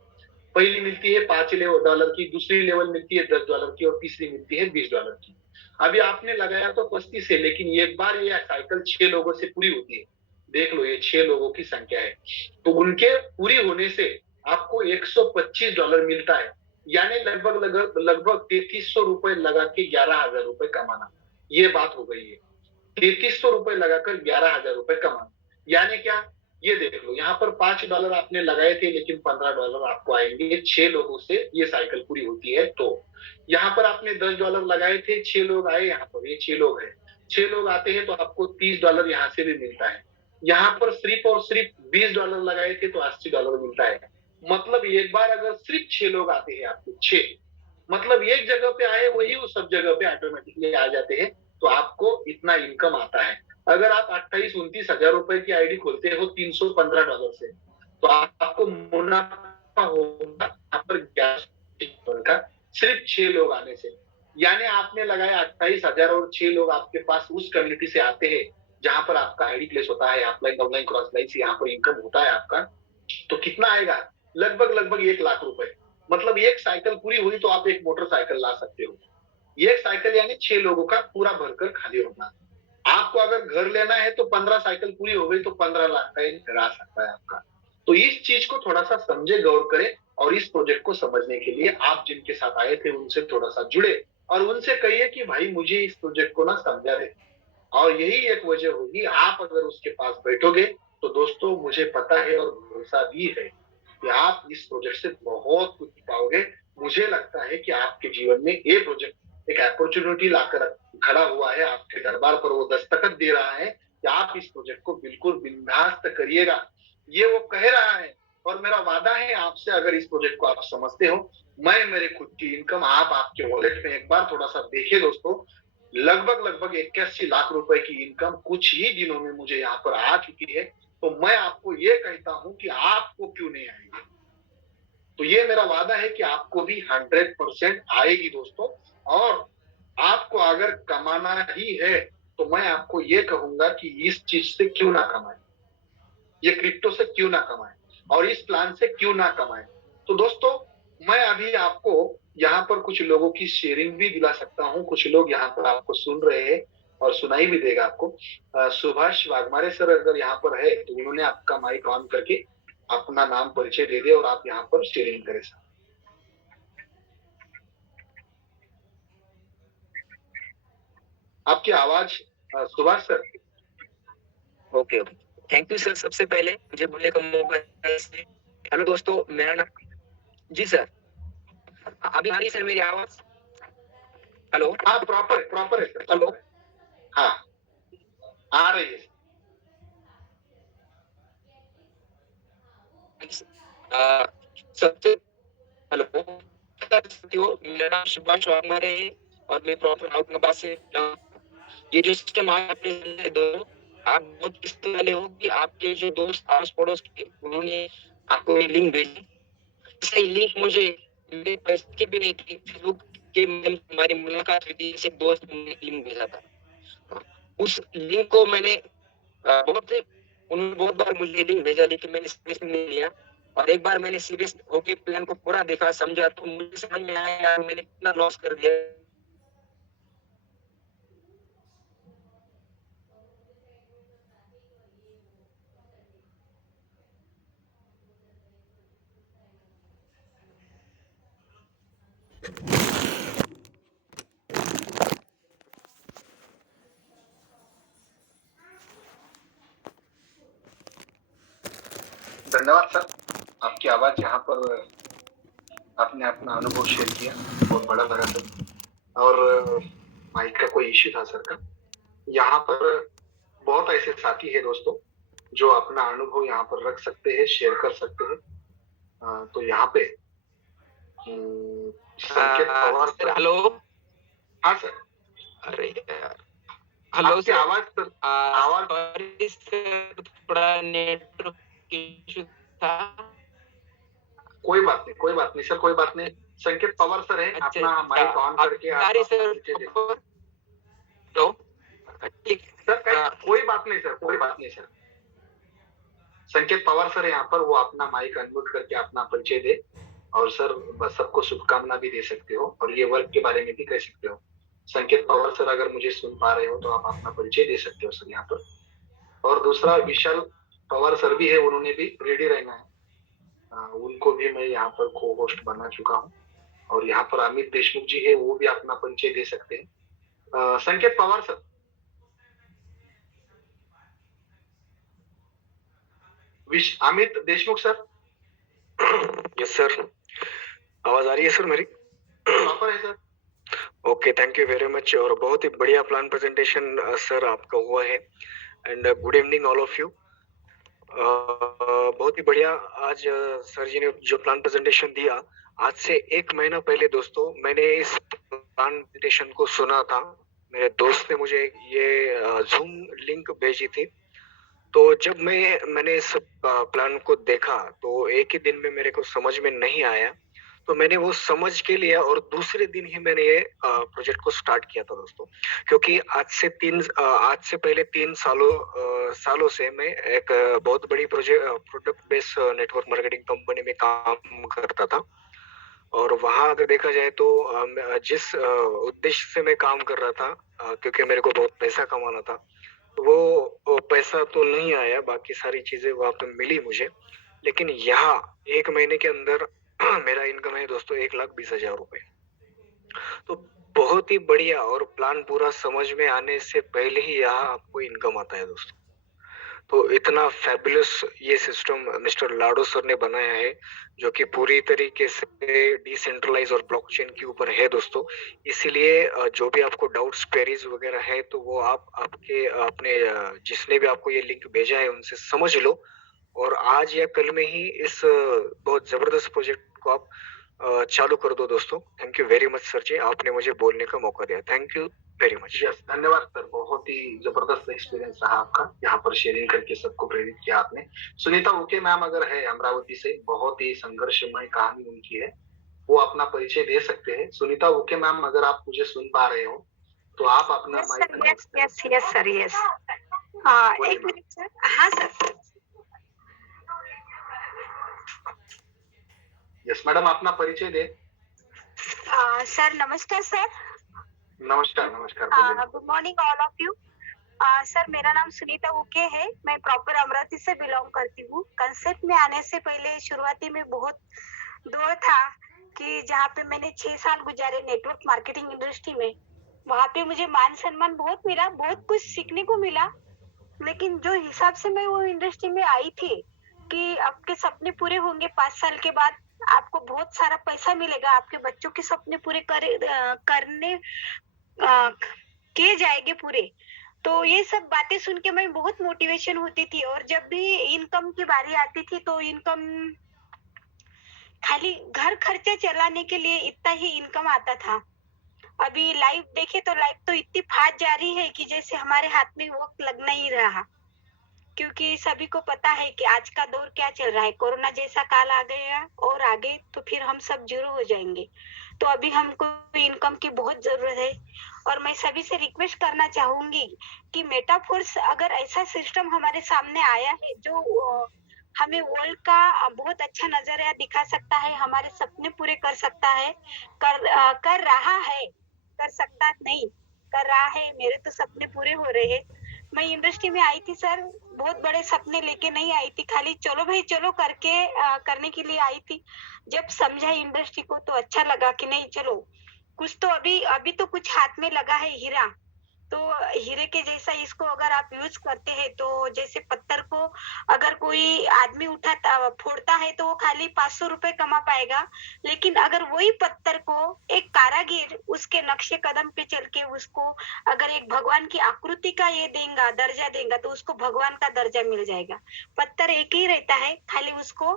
पहली मिलती है $5 की, दूसरी लेवल मिलती है $10 की और तीसरी मिलती है $20 की। अभी आपने लगाया तो 35 है, लेकिन एक बार ये साइकिल 6 लोगों से पूरी होती है। देख लो, ये 6 लोगों की संख्या है, तो उनके पूरी होने से आपको $125 मिलता है। यानी लगभग लगभग लगभग 3300 रुपए लगा के 11,000 रुपए कमाना, ये बात हो गई है। 3300 रुपए लगाकर 11,000 रुपए कमाना, यानी क्या, ये देख लो, यहाँ पर $5 आपने लगाए थे, लेकिन $15 आपको आएंगे 6 लोगों से ये साइकिल पूरी होती है। तो यहाँ पर आपने $10 लगाए थे, 6 लोग आए, यहाँ पर ये 6 लोग हैं, 6 लोग आते हैं तो आपको $30 यहाँ से भी मिलता है। यहाँ पर सिर्फ और सिर्फ $20 लगाए थे तो $80 मिलता है। मतलब एक बार अगर सिर्फ 6 लोग आते हैं आपको, 6, मतलब एक जगह पे आए वही वो सब जगह पे ऑटोमेटिकली आ जाते हैं, तो आपको इतना इनकम आता है। अगर आप 28-29 हजार रुपए की आईडी खोलते हो $315 से, तो आपको मुनाफा होगा यहाँ पर 11 का, सिर्फ 6 लोग आने से। यानी आपने लगाया 28 हजार और 6 लोग आपके पास उस कम्युनिटी से आते हैं जहां पर आपका आईडी प्लेस होता है, ऑफलाइन ऑनलाइन क्रॉस लाइन से यहाँ पर इनकम होता है आपका। तो कितना आएगा, लगभग लगभग 1 लाख रुपए। मतलब एक साइकिल पूरी हुई तो आप एक मोटरसाइकिल ला सकते हो। एक साइकिल यानी 6 लोगों का पूरा भरकर खाली होना। आपको अगर घर लेना है तो 15 साइकिल पूरी हो गई तो 15 लाख का एक घर आ सकता है आपका। तो इस चीज को थोड़ा सा समझे, गौर करें, और इस प्रोजेक्ट को समझने के लिए आप जिनके साथ आए थे उनसे थोड़ा सा जुड़े और उनसे कहिए कि भाई मुझे इस प्रोजेक्ट को ना समझा दे। और यही एक वजह होगी, आप अगर उसके पास बैठोगे तो दोस्तों मुझे पता है और भरोसा भी है कि आप इस प्रोजेक्ट से बहुत कुछ पाओगे। मुझे लगता है कि आपके जीवन में ये प्रोजेक्ट एक अपॉर्चुनिटी लाकर खड़ा हुआ है, आपके दरबार पर वो दस्तखत दे रहा है कि आप इस प्रोजेक्ट को बिल्कुल बिंदास्त करिएगा, ये वो कह रहा है। और मेरा वादा है आपसे, अगर इस प्रोजेक्ट को आप समझते हो, मैं मेरे खुद की इनकम आप आपके वॉलेट में एक बार थोड़ा सा देखिए दोस्तों, लगभग लगभग 81 लाख रुपए की इनकम कुछ ही दिनों में मुझे यहाँ पर आ चुकी है। तो मैं आपको ये कहता हूं कि आपको क्यों नहीं आएगी। तो ये मेरा वादा है कि आपको भी 100% आएगी दोस्तों। और आपको अगर कमाना ही है तो मैं आपको ये कहूंगा कि इस चीज से क्यों ना कमाए, ये क्रिप्टो से क्यों ना कमाए और इस प्लान से क्यों ना कमाए। तो दोस्तों मैं अभी आपको यहाँ पर कुछ लोगों की शेयरिंग भी दिला सकता हूँ। कुछ लोग यहाँ पर आपको सुन रहे हैं और सुनाई भी देगा आपको। सुभाष वाघमारे सर अगर यहाँ पर है तो उन्होंने आपका माइक ऑन करके अपना नाम परिचय दे दे और आप यहाँ पर शेयरिंग करें सर। आपकी आवाज Subhash sir. Okay okay thank you sir, सबसे पहले मुझे बोलने का मौका देने के लिए। हेलो दोस्तों, मेरा नाम जी सर। अभी आ रही है सर मेरी आवाज? हेलो हाँ, प्रॉपर है सर। हेलो हाँ, आ रही है। सबसे हेलो मेरा नाम शुभांशु वाघमारे है और मैं प्रॉपर औरंगाबाद से ये जो सिस्टम आपने दो आप बहुत किस्मत वाले हो कि आपके जो दोस्त आस पड़ोस के उन्होंने आपको ये लिंक भेजी। इसलिए लिंक मुझे मेरे पैसे की भी नहीं थी, फेसबुक के माध्यम से हमारी मुलाकात हुई थी, एक दोस्त ने लिंक भेजा था। उस लिंक को मैंने उन्होंने बहुत बार मुझे लिंक भेजा, लेकिन मैंने सीरियस नहीं लिया। और एक बार मैंने सीरियस होके प्लान को पूरा देखा, समझा, तो मुझे समझ में आया यार मैंने कितना लॉस कर दिया। धन्यवाद सर, आपकी आवाज यहाँ पर आपने अपना अनुभव शेयर किया, बहुत बड़ा लगा सर। और माइक का कोई इश्यू था सर का। यहाँ पर बहुत ऐसे साथी है दोस्तों जो अपना अनुभव यहाँ पर रख सकते हैं, शेयर कर सकते हैं। तो यहाँ पे संकेत पवार सर। हेलो। हाँ सर। अरे यार, हेलो आपकी सर। आवाज सर, आवाज सॉरी सर, थोड़ा नेटवर्क इशू था। कोई बात नहीं, कोई बात नहीं सर, कोई बात नहीं। संकेत पवार सर है, अच्छा, अपना माइक ऑन करके आप सॉरी अपना सर। परिचय दें। हेलो, ठीक सर कोई बात नहीं सर, कोई बात नहीं सर। संकेत पवार सर यहाँ पर, वो अपना माइक अनम्यूट करके अपना परिचय दे। और सर बस सबको शुभकामना भी दे सकते हो और ये वर्क के बारे में भी कह सकते हो। संकेत पवार सर, अगर मुझे सुन पा रहे हो तो आप अपना परिचय दे सकते हो सर यहाँ पर। और दूसरा विशाल पवार सर भी है, उन्होंने भी रेडी रहना है। उनको भी मैं यहाँ पर को होस्ट बना चुका हूँ। और यहाँ पर अमित देशमुख जी है, वो भी अपना परिचय दे सकते हैं। संकेत Pawar sir. Amit Deshmukh sir. Yes sir, आवाज आ रही है सर मेरी? प्रॉपर है sir. Okay, thank you very much. और बहुत ही बढ़िया प्लान प्रेजेंटेशन सर आपका हुआ है। And good evening all of you. बहुत ही बढ़िया आज सर जी ने जो प्लान प्रेजेंटेशन दिया, आज से 1 महीना पहले दोस्तों मैंने इस प्लान प्रेजेंटेशन को सुना था। मेरे दोस्त ने मुझे ये जूम लिंक भेजी थी। तो जब मैंने इस प्लान को देखा तो एक ही दिन में मेरे को समझ में नहीं आया, तो मैंने वो समझ के लिया और दूसरे दिन ही मैंने ये प्रोजेक्ट को स्टार्ट किया था दोस्तों। क्योंकि आज से पहले 3 सालों से मैं एक बहुत बड़ी product based network marketing company में काम करता था। और वहां अगर देखा जाए तो जिस उद्देश्य से मैं काम कर रहा था, क्योंकि मेरे को बहुत पैसा कमाना था, वो पैसा तो नहीं आया, बाकी सारी चीजें वहां पे मिली मुझे। लेकिन यहाँ 1 महीने के अंदर मेरा इनकम है दोस्तों 1,20,000 रुपए। तो बहुत ही बढ़िया। और प्लान पूरा समझ में आने से पहले ही यहाँ आपको इनकम आता है दोस्तों। तो इतना फैबुलस ये सिस्टम मिस्टर लाडो सर ने बनाया है, जो कि पूरी तरीके से डिसेंट्रलाइज और ब्लॉकचेन के ऊपर है दोस्तों। इसीलिए जो भी आपको डाउट्स क्वेरीज वगैरह है तो वो आप अपने जिसने भी आपको ये लिंक भेजा है उनसे समझ लो। और आज या कल में ही इस बहुत जबरदस्त प्रोजेक्ट को आप चालू कर दो दोस्तों। Thank you very much sir ji, आपने मुझे बोलने का मौका दिया। Thank you very much. Yes, धन्यवाद सर, बहुत ही जबरदस्त एक्सपीरियंस रहा आपका, यहाँ पर शेयरिंग करके सबको प्रेरित किया आपने। सुनीता उके मैम अगर है अमरावती से, बहुत ही संघर्षमय कहानी उनकी है, वो अपना परिचय दे सकते हैं। सुनीता उके मैम, अगर आप मुझे सुन पा रहे हो तो आप अपना माइक। Yes sir, yes. एक मिनट सर। हाँ सर। यस मैडम, अपना परिचय दे। सर नमस्कार सर। नमस्कार नमस्कार। Good morning all of you. Sir मेरा नाम सुनीता उके है, मैं प्रॉपर अमरावती से बिलोंग करती हूँ। कंसेप्ट में आने से पहले शुरुआती में बहुत दौर था कि जहाँ पे मैंने 6 साल गुजारे नेटवर्क मार्केटिंग इंडस्ट्री में। वहाँ पे मुझे मान सम्मान बहुत मिला, बहुत कुछ सीखने को मिला। लेकिन जो हिसाब से मैं वो इंडस्ट्री में आई थी कि आपके सपने पूरे होंगे 5 साल के बाद, आपको बहुत सारा पैसा मिलेगा, आपके बच्चों के सपने पूरे करने किए जाएंगे पूरे। तो ये सब बातें सुन के मैं बहुत मोटिवेशन होती थी, और जब भी इनकम की बारी आती थी तो इनकम खाली घर खर्चे चलाने के लिए इतना ही इनकम आता था। अभी लाइफ देखे तो लाइफ तो इतनी फास्ट जा रही है कि जैसे हमारे हाथ में वक्त लग नहीं रहा, क्योंकि सभी को पता है कि आज का दौर क्या चल रहा है। कोरोना जैसा काल आ गया और आगे तो फिर हम सब जीरो हो जाएंगे। तो अभी हमको इनकम की बहुत जरूरत है, और मैं सभी से रिक्वेस्ट करना चाहूंगी कि मेटाफोर्स अगर ऐसा सिस्टम हमारे सामने आया है जो हमें वर्ल्ड का बहुत अच्छा नजरिया दिखा सकता है, हमारे सपने पूरे कर सकता है, कर रहा है, कर सकता नहीं, कर रहा है। मेरे तो सपने पूरे हो रहे हैं। मैं इंडस्ट्री में आई थी सर, बहुत बड़े सपने लेके नहीं आई थी, खाली चलो भाई चलो करके करने के लिए आई थी। जब समझा इंडस्ट्री को तो अच्छा लगा कि नहीं चलो कुछ तो अभी अभी तो कुछ हाथ में लगा है हीरा। तो हीरे के जैसा इसको अगर आप यूज करते हैं तो जैसे पत्थर को अगर कोई आदमी उठाता फोड़ता है तो वो खाली 500 रुपए कमा पाएगा, लेकिन अगर वही पत्थर को एक कारागिर उसके नक्शे कदम पे चल के उसको अगर एक भगवान की आकृति का ये देगा, दर्जा देगा, तो उसको भगवान का दर्जा मिल जाएगा। पत्थर एक ही रहता है, खाली उसको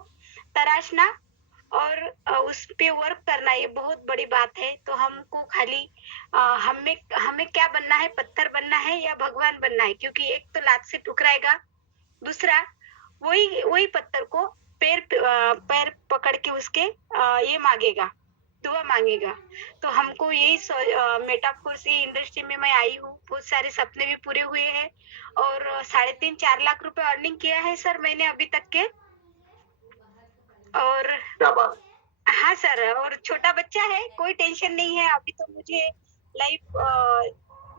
तराशना और उस पे वर्क करना, ये बहुत बड़ी बात है। तो हमको खाली हमें हमें क्या बनना है, पत्थर बनना है या भगवान बनना है? क्योंकि एक तो लात से टुकराएगा, दूसरा वही वही पत्थर को पैर पकड़ के उसके ये मांगेगा, दुआ मांगेगा। तो हमको यही मेटाफोर से इंडस्ट्री में मैं आई हूँ, बहुत सारे सपने भी पूरे हुए हैं, और 3.5-4 लाख रुपए अर्निंग किया है सर मैंने अभी तक के। और क्या बात है। हाँ सर, और छोटा बच्चा है, कोई टेंशन नहीं है। अभी तो मुझे लाइफ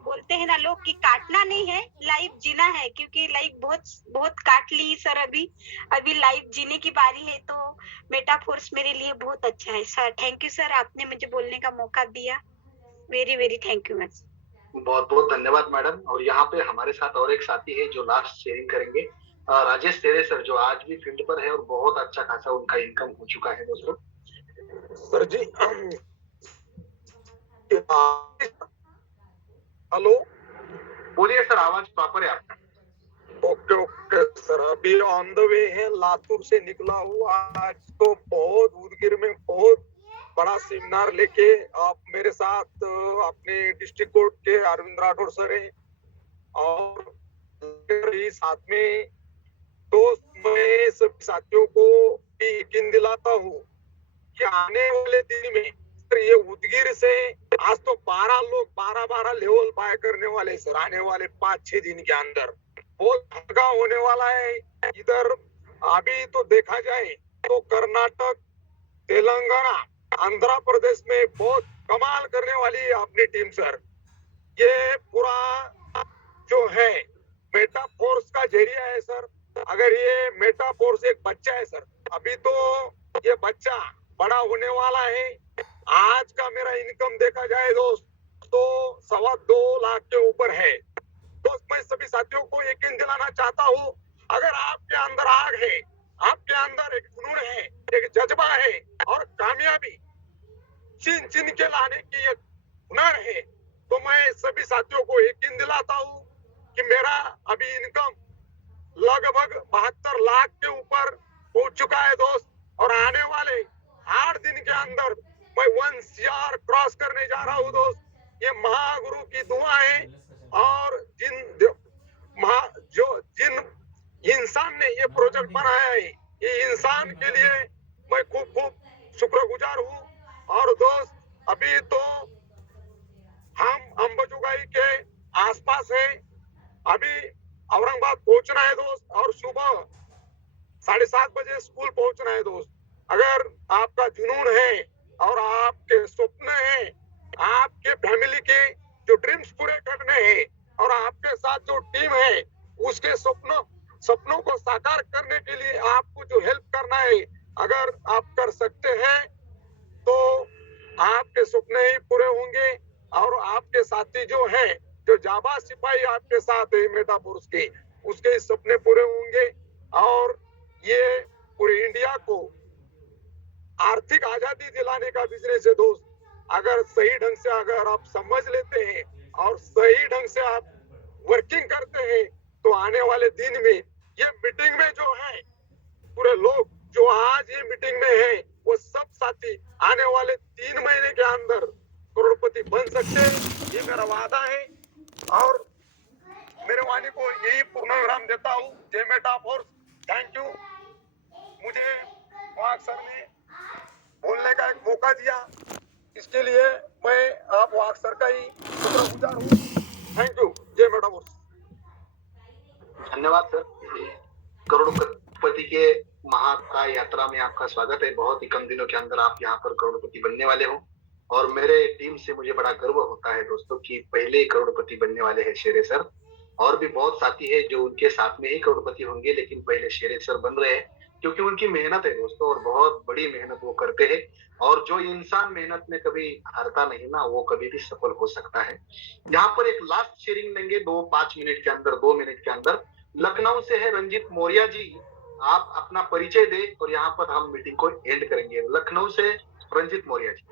बोलते हैं ना लोग कि काटना नहीं है, लाइफ जीना है, क्योंकि लाइफ बहुत बहुत काट ली सर। अभी लाइफ जीने की बारी है। तो मेटाफोर्स मेरे लिए बहुत अच्छा है सर। थैंक यू सर, आपने मुझे बोलने का मौका दिया। Very very thank you ma'am. बहुत बहुत धन्यवाद मैडम। और यहाँ पे हमारे साथ और एक साथी है जो लास्ट शेयरिंग करेंगे, राजेश तेरे सर, जो आज भी फील्ड पर है और बहुत अच्छा खासा उनका इनकम हो चुका है दोस्तों। सर जी, हेलो, बोलिए सर, आवाज प्रॉपर है आपका। ओके ओके सर, अभी ऑन द वे है, लातूर से निकला हुआ। आज तो बहुत उदगीर में बहुत बड़ा सेमिनार लेके आप मेरे साथ अपने डिस्ट्रिक्ट कोर्ट के अरविंद राठौड़ सर है, और साथ में दोस्त मैं सभी साथियों को भी यकीन दिलाता हूँ कि आने वाले दिन में ये उदगीर से आज तो 12 लोग 12 लेवल पार करने वाले सर, आने वाले 5-6 दिन के अंदर बहुत धक्का होने वाला है इधर। अभी तो देखा जाए तो कर्नाटक, तेलंगाना, आंध्र प्रदेश में बहुत कमाल करने वाली है अपनी टीम सर। ये पूरा जो है मेटाफोर्स का जरिया है सर। अगर ये मेटाफोर्स एक बच्चा है सर, अभी तो ये बच्चा बड़ा होने वाला है। आज का मेरा इनकम देखा जाए दोस्त तो 2.25 लाख के ऊपर है। दोस्त मैं सभी साथियों को यकीन दिलाना चाहता हूँ, अगर आपके अंदर आग है, आपके अंदर एक जुनून है, एक जज्बा है और कामयाबी छीन छीन के लाने की एक हुनर है, तो मैं सभी साथियों को यकीन दिलाता हूँ कि मेरा अभी इनकम लगभग 72 लाख के ऊपर पहुंच चुका है दोस्त। और आने वाले 8 दिन के अंदर मैं 1 CR क्रॉस करने जा रहा हूँ दोस्त। ये महागुरु की दुआ है, और जिन इंसान ने ये प्रोजेक्ट बनाया है, ये इंसान के लिए मैं खूब खूब शुक्रगुजार हूँ। और दोस्त अभी तो हम अंबाजोगाई के आसपास है, अभी औरंगाबाद पहुंचना है दोस्त, और सुबह 7:30 बजे स्कूल पहुंचना है दोस्त। अगर आपका जुनून है और आपके सपने हैं, आपके फैमिली के जो ड्रीम्स पूरे करने हैं, और आपके साथ जो टीम है उसके सपनों को साकार करने के लिए आपको जो हेल्प करना है, अगर आप कर सकते हैं तो आपके सपने ही पूरे होंगे। और आपके साथी जो है, जो जाबाज सिपाही आपके साथ है मेटाफोर्स के, उसके सपने पूरे होंगे और ये पूरे इंडिया को आर्थिक आजादी दिलाने का बिजनेस है दोस्त। अगर सही ढंग से अगर आप समझ लेते हैं और सही ढंग से आप वर्किंग करते हैं तो आने वाले दिन में ये मीटिंग में जो है पूरे लोग जो आज ये मीटिंग में है वो सब साथी आने वाले 3 महीने के अंदर करोड़पति बन सकते हैं, ये मेरा वादा है। और मेरे वाणी को यही पूर्ण विराम देता हूँ। जय मेटाफोर्स, थैंक यू। मुझे वाघ सर ने बोलने का एक मौका दिया, इसके लिए मैं आप वाघ सर का ही शुक्रगुजार हूँ। Thank you. जय मेटाफोर्स। धन्यवाद सर। करोड़पति के महाकाय यात्रा में आपका स्वागत है। बहुत ही कम दिनों के अंदर आप यहाँ पर करोड़पति बनने वाले हो और मेरे टीम से मुझे बड़ा गर्व होता है दोस्तों कि पहले करोड़पति बनने वाले हैं शेरे सर। और भी बहुत साथी है जो उनके साथ में ही करोड़पति होंगे, लेकिन पहले शेरे सर बन रहे हैं क्योंकि उनकी मेहनत है दोस्तों और बहुत बड़ी मेहनत वो करते हैं। और जो इंसान मेहनत में कभी हारता नहीं ना, वो कभी भी सफल हो सकता है। यहाँ पर एक लास्ट शेयरिंग लेंगे 2-5 मिनट के अंदर, 2 मिनट के अंदर। लखनऊ से है रंजीत मौर्य जी, आप अपना परिचय दे और यहाँ पर हम मीटिंग को एंड करेंगे। लखनऊ से रंजीत मौर्य जी।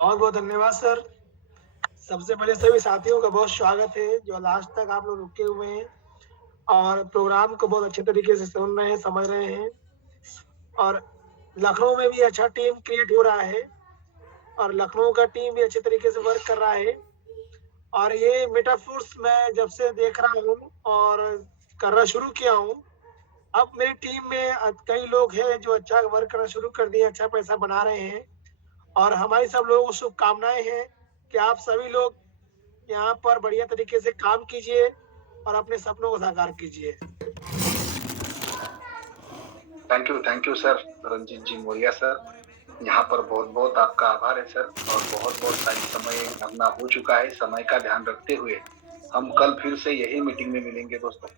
बहुत बहुत धन्यवाद सर। सबसे पहले सभी साथियों का बहुत स्वागत है जो लास्ट तक आप लोग रुके हुए हैं और प्रोग्राम को बहुत अच्छे तरीके से सुन रहे हैं, समझ रहे हैं। और लखनऊ में भी अच्छा टीम क्रिएट हो रहा है और लखनऊ का टीम भी अच्छे तरीके से वर्क कर रहा है। और ये मेटाफोर्स मैं जब से देख रहा हूँ और करना शुरू किया हूँ, अब मेरी टीम में कई लोग हैं जो अच्छा वर्क करना शुरू कर दिए, अच्छा पैसा बना रहे हैं। और हमारी सब लोगों को शुभकामनाएं हैं कि आप सभी लोग यहाँ पर बढ़िया तरीके से काम कीजिए और अपने सपनों को साकार कीजिए। Thank you sir Ranjit ji Maurya sir. यहाँ पर बहुत बहुत आपका आभार है सर। और बहुत बहुत टाइम समय अपना हो चुका है। समय का ध्यान रखते हुए हम कल फिर से यही मीटिंग में मिलेंगे दोस्तों।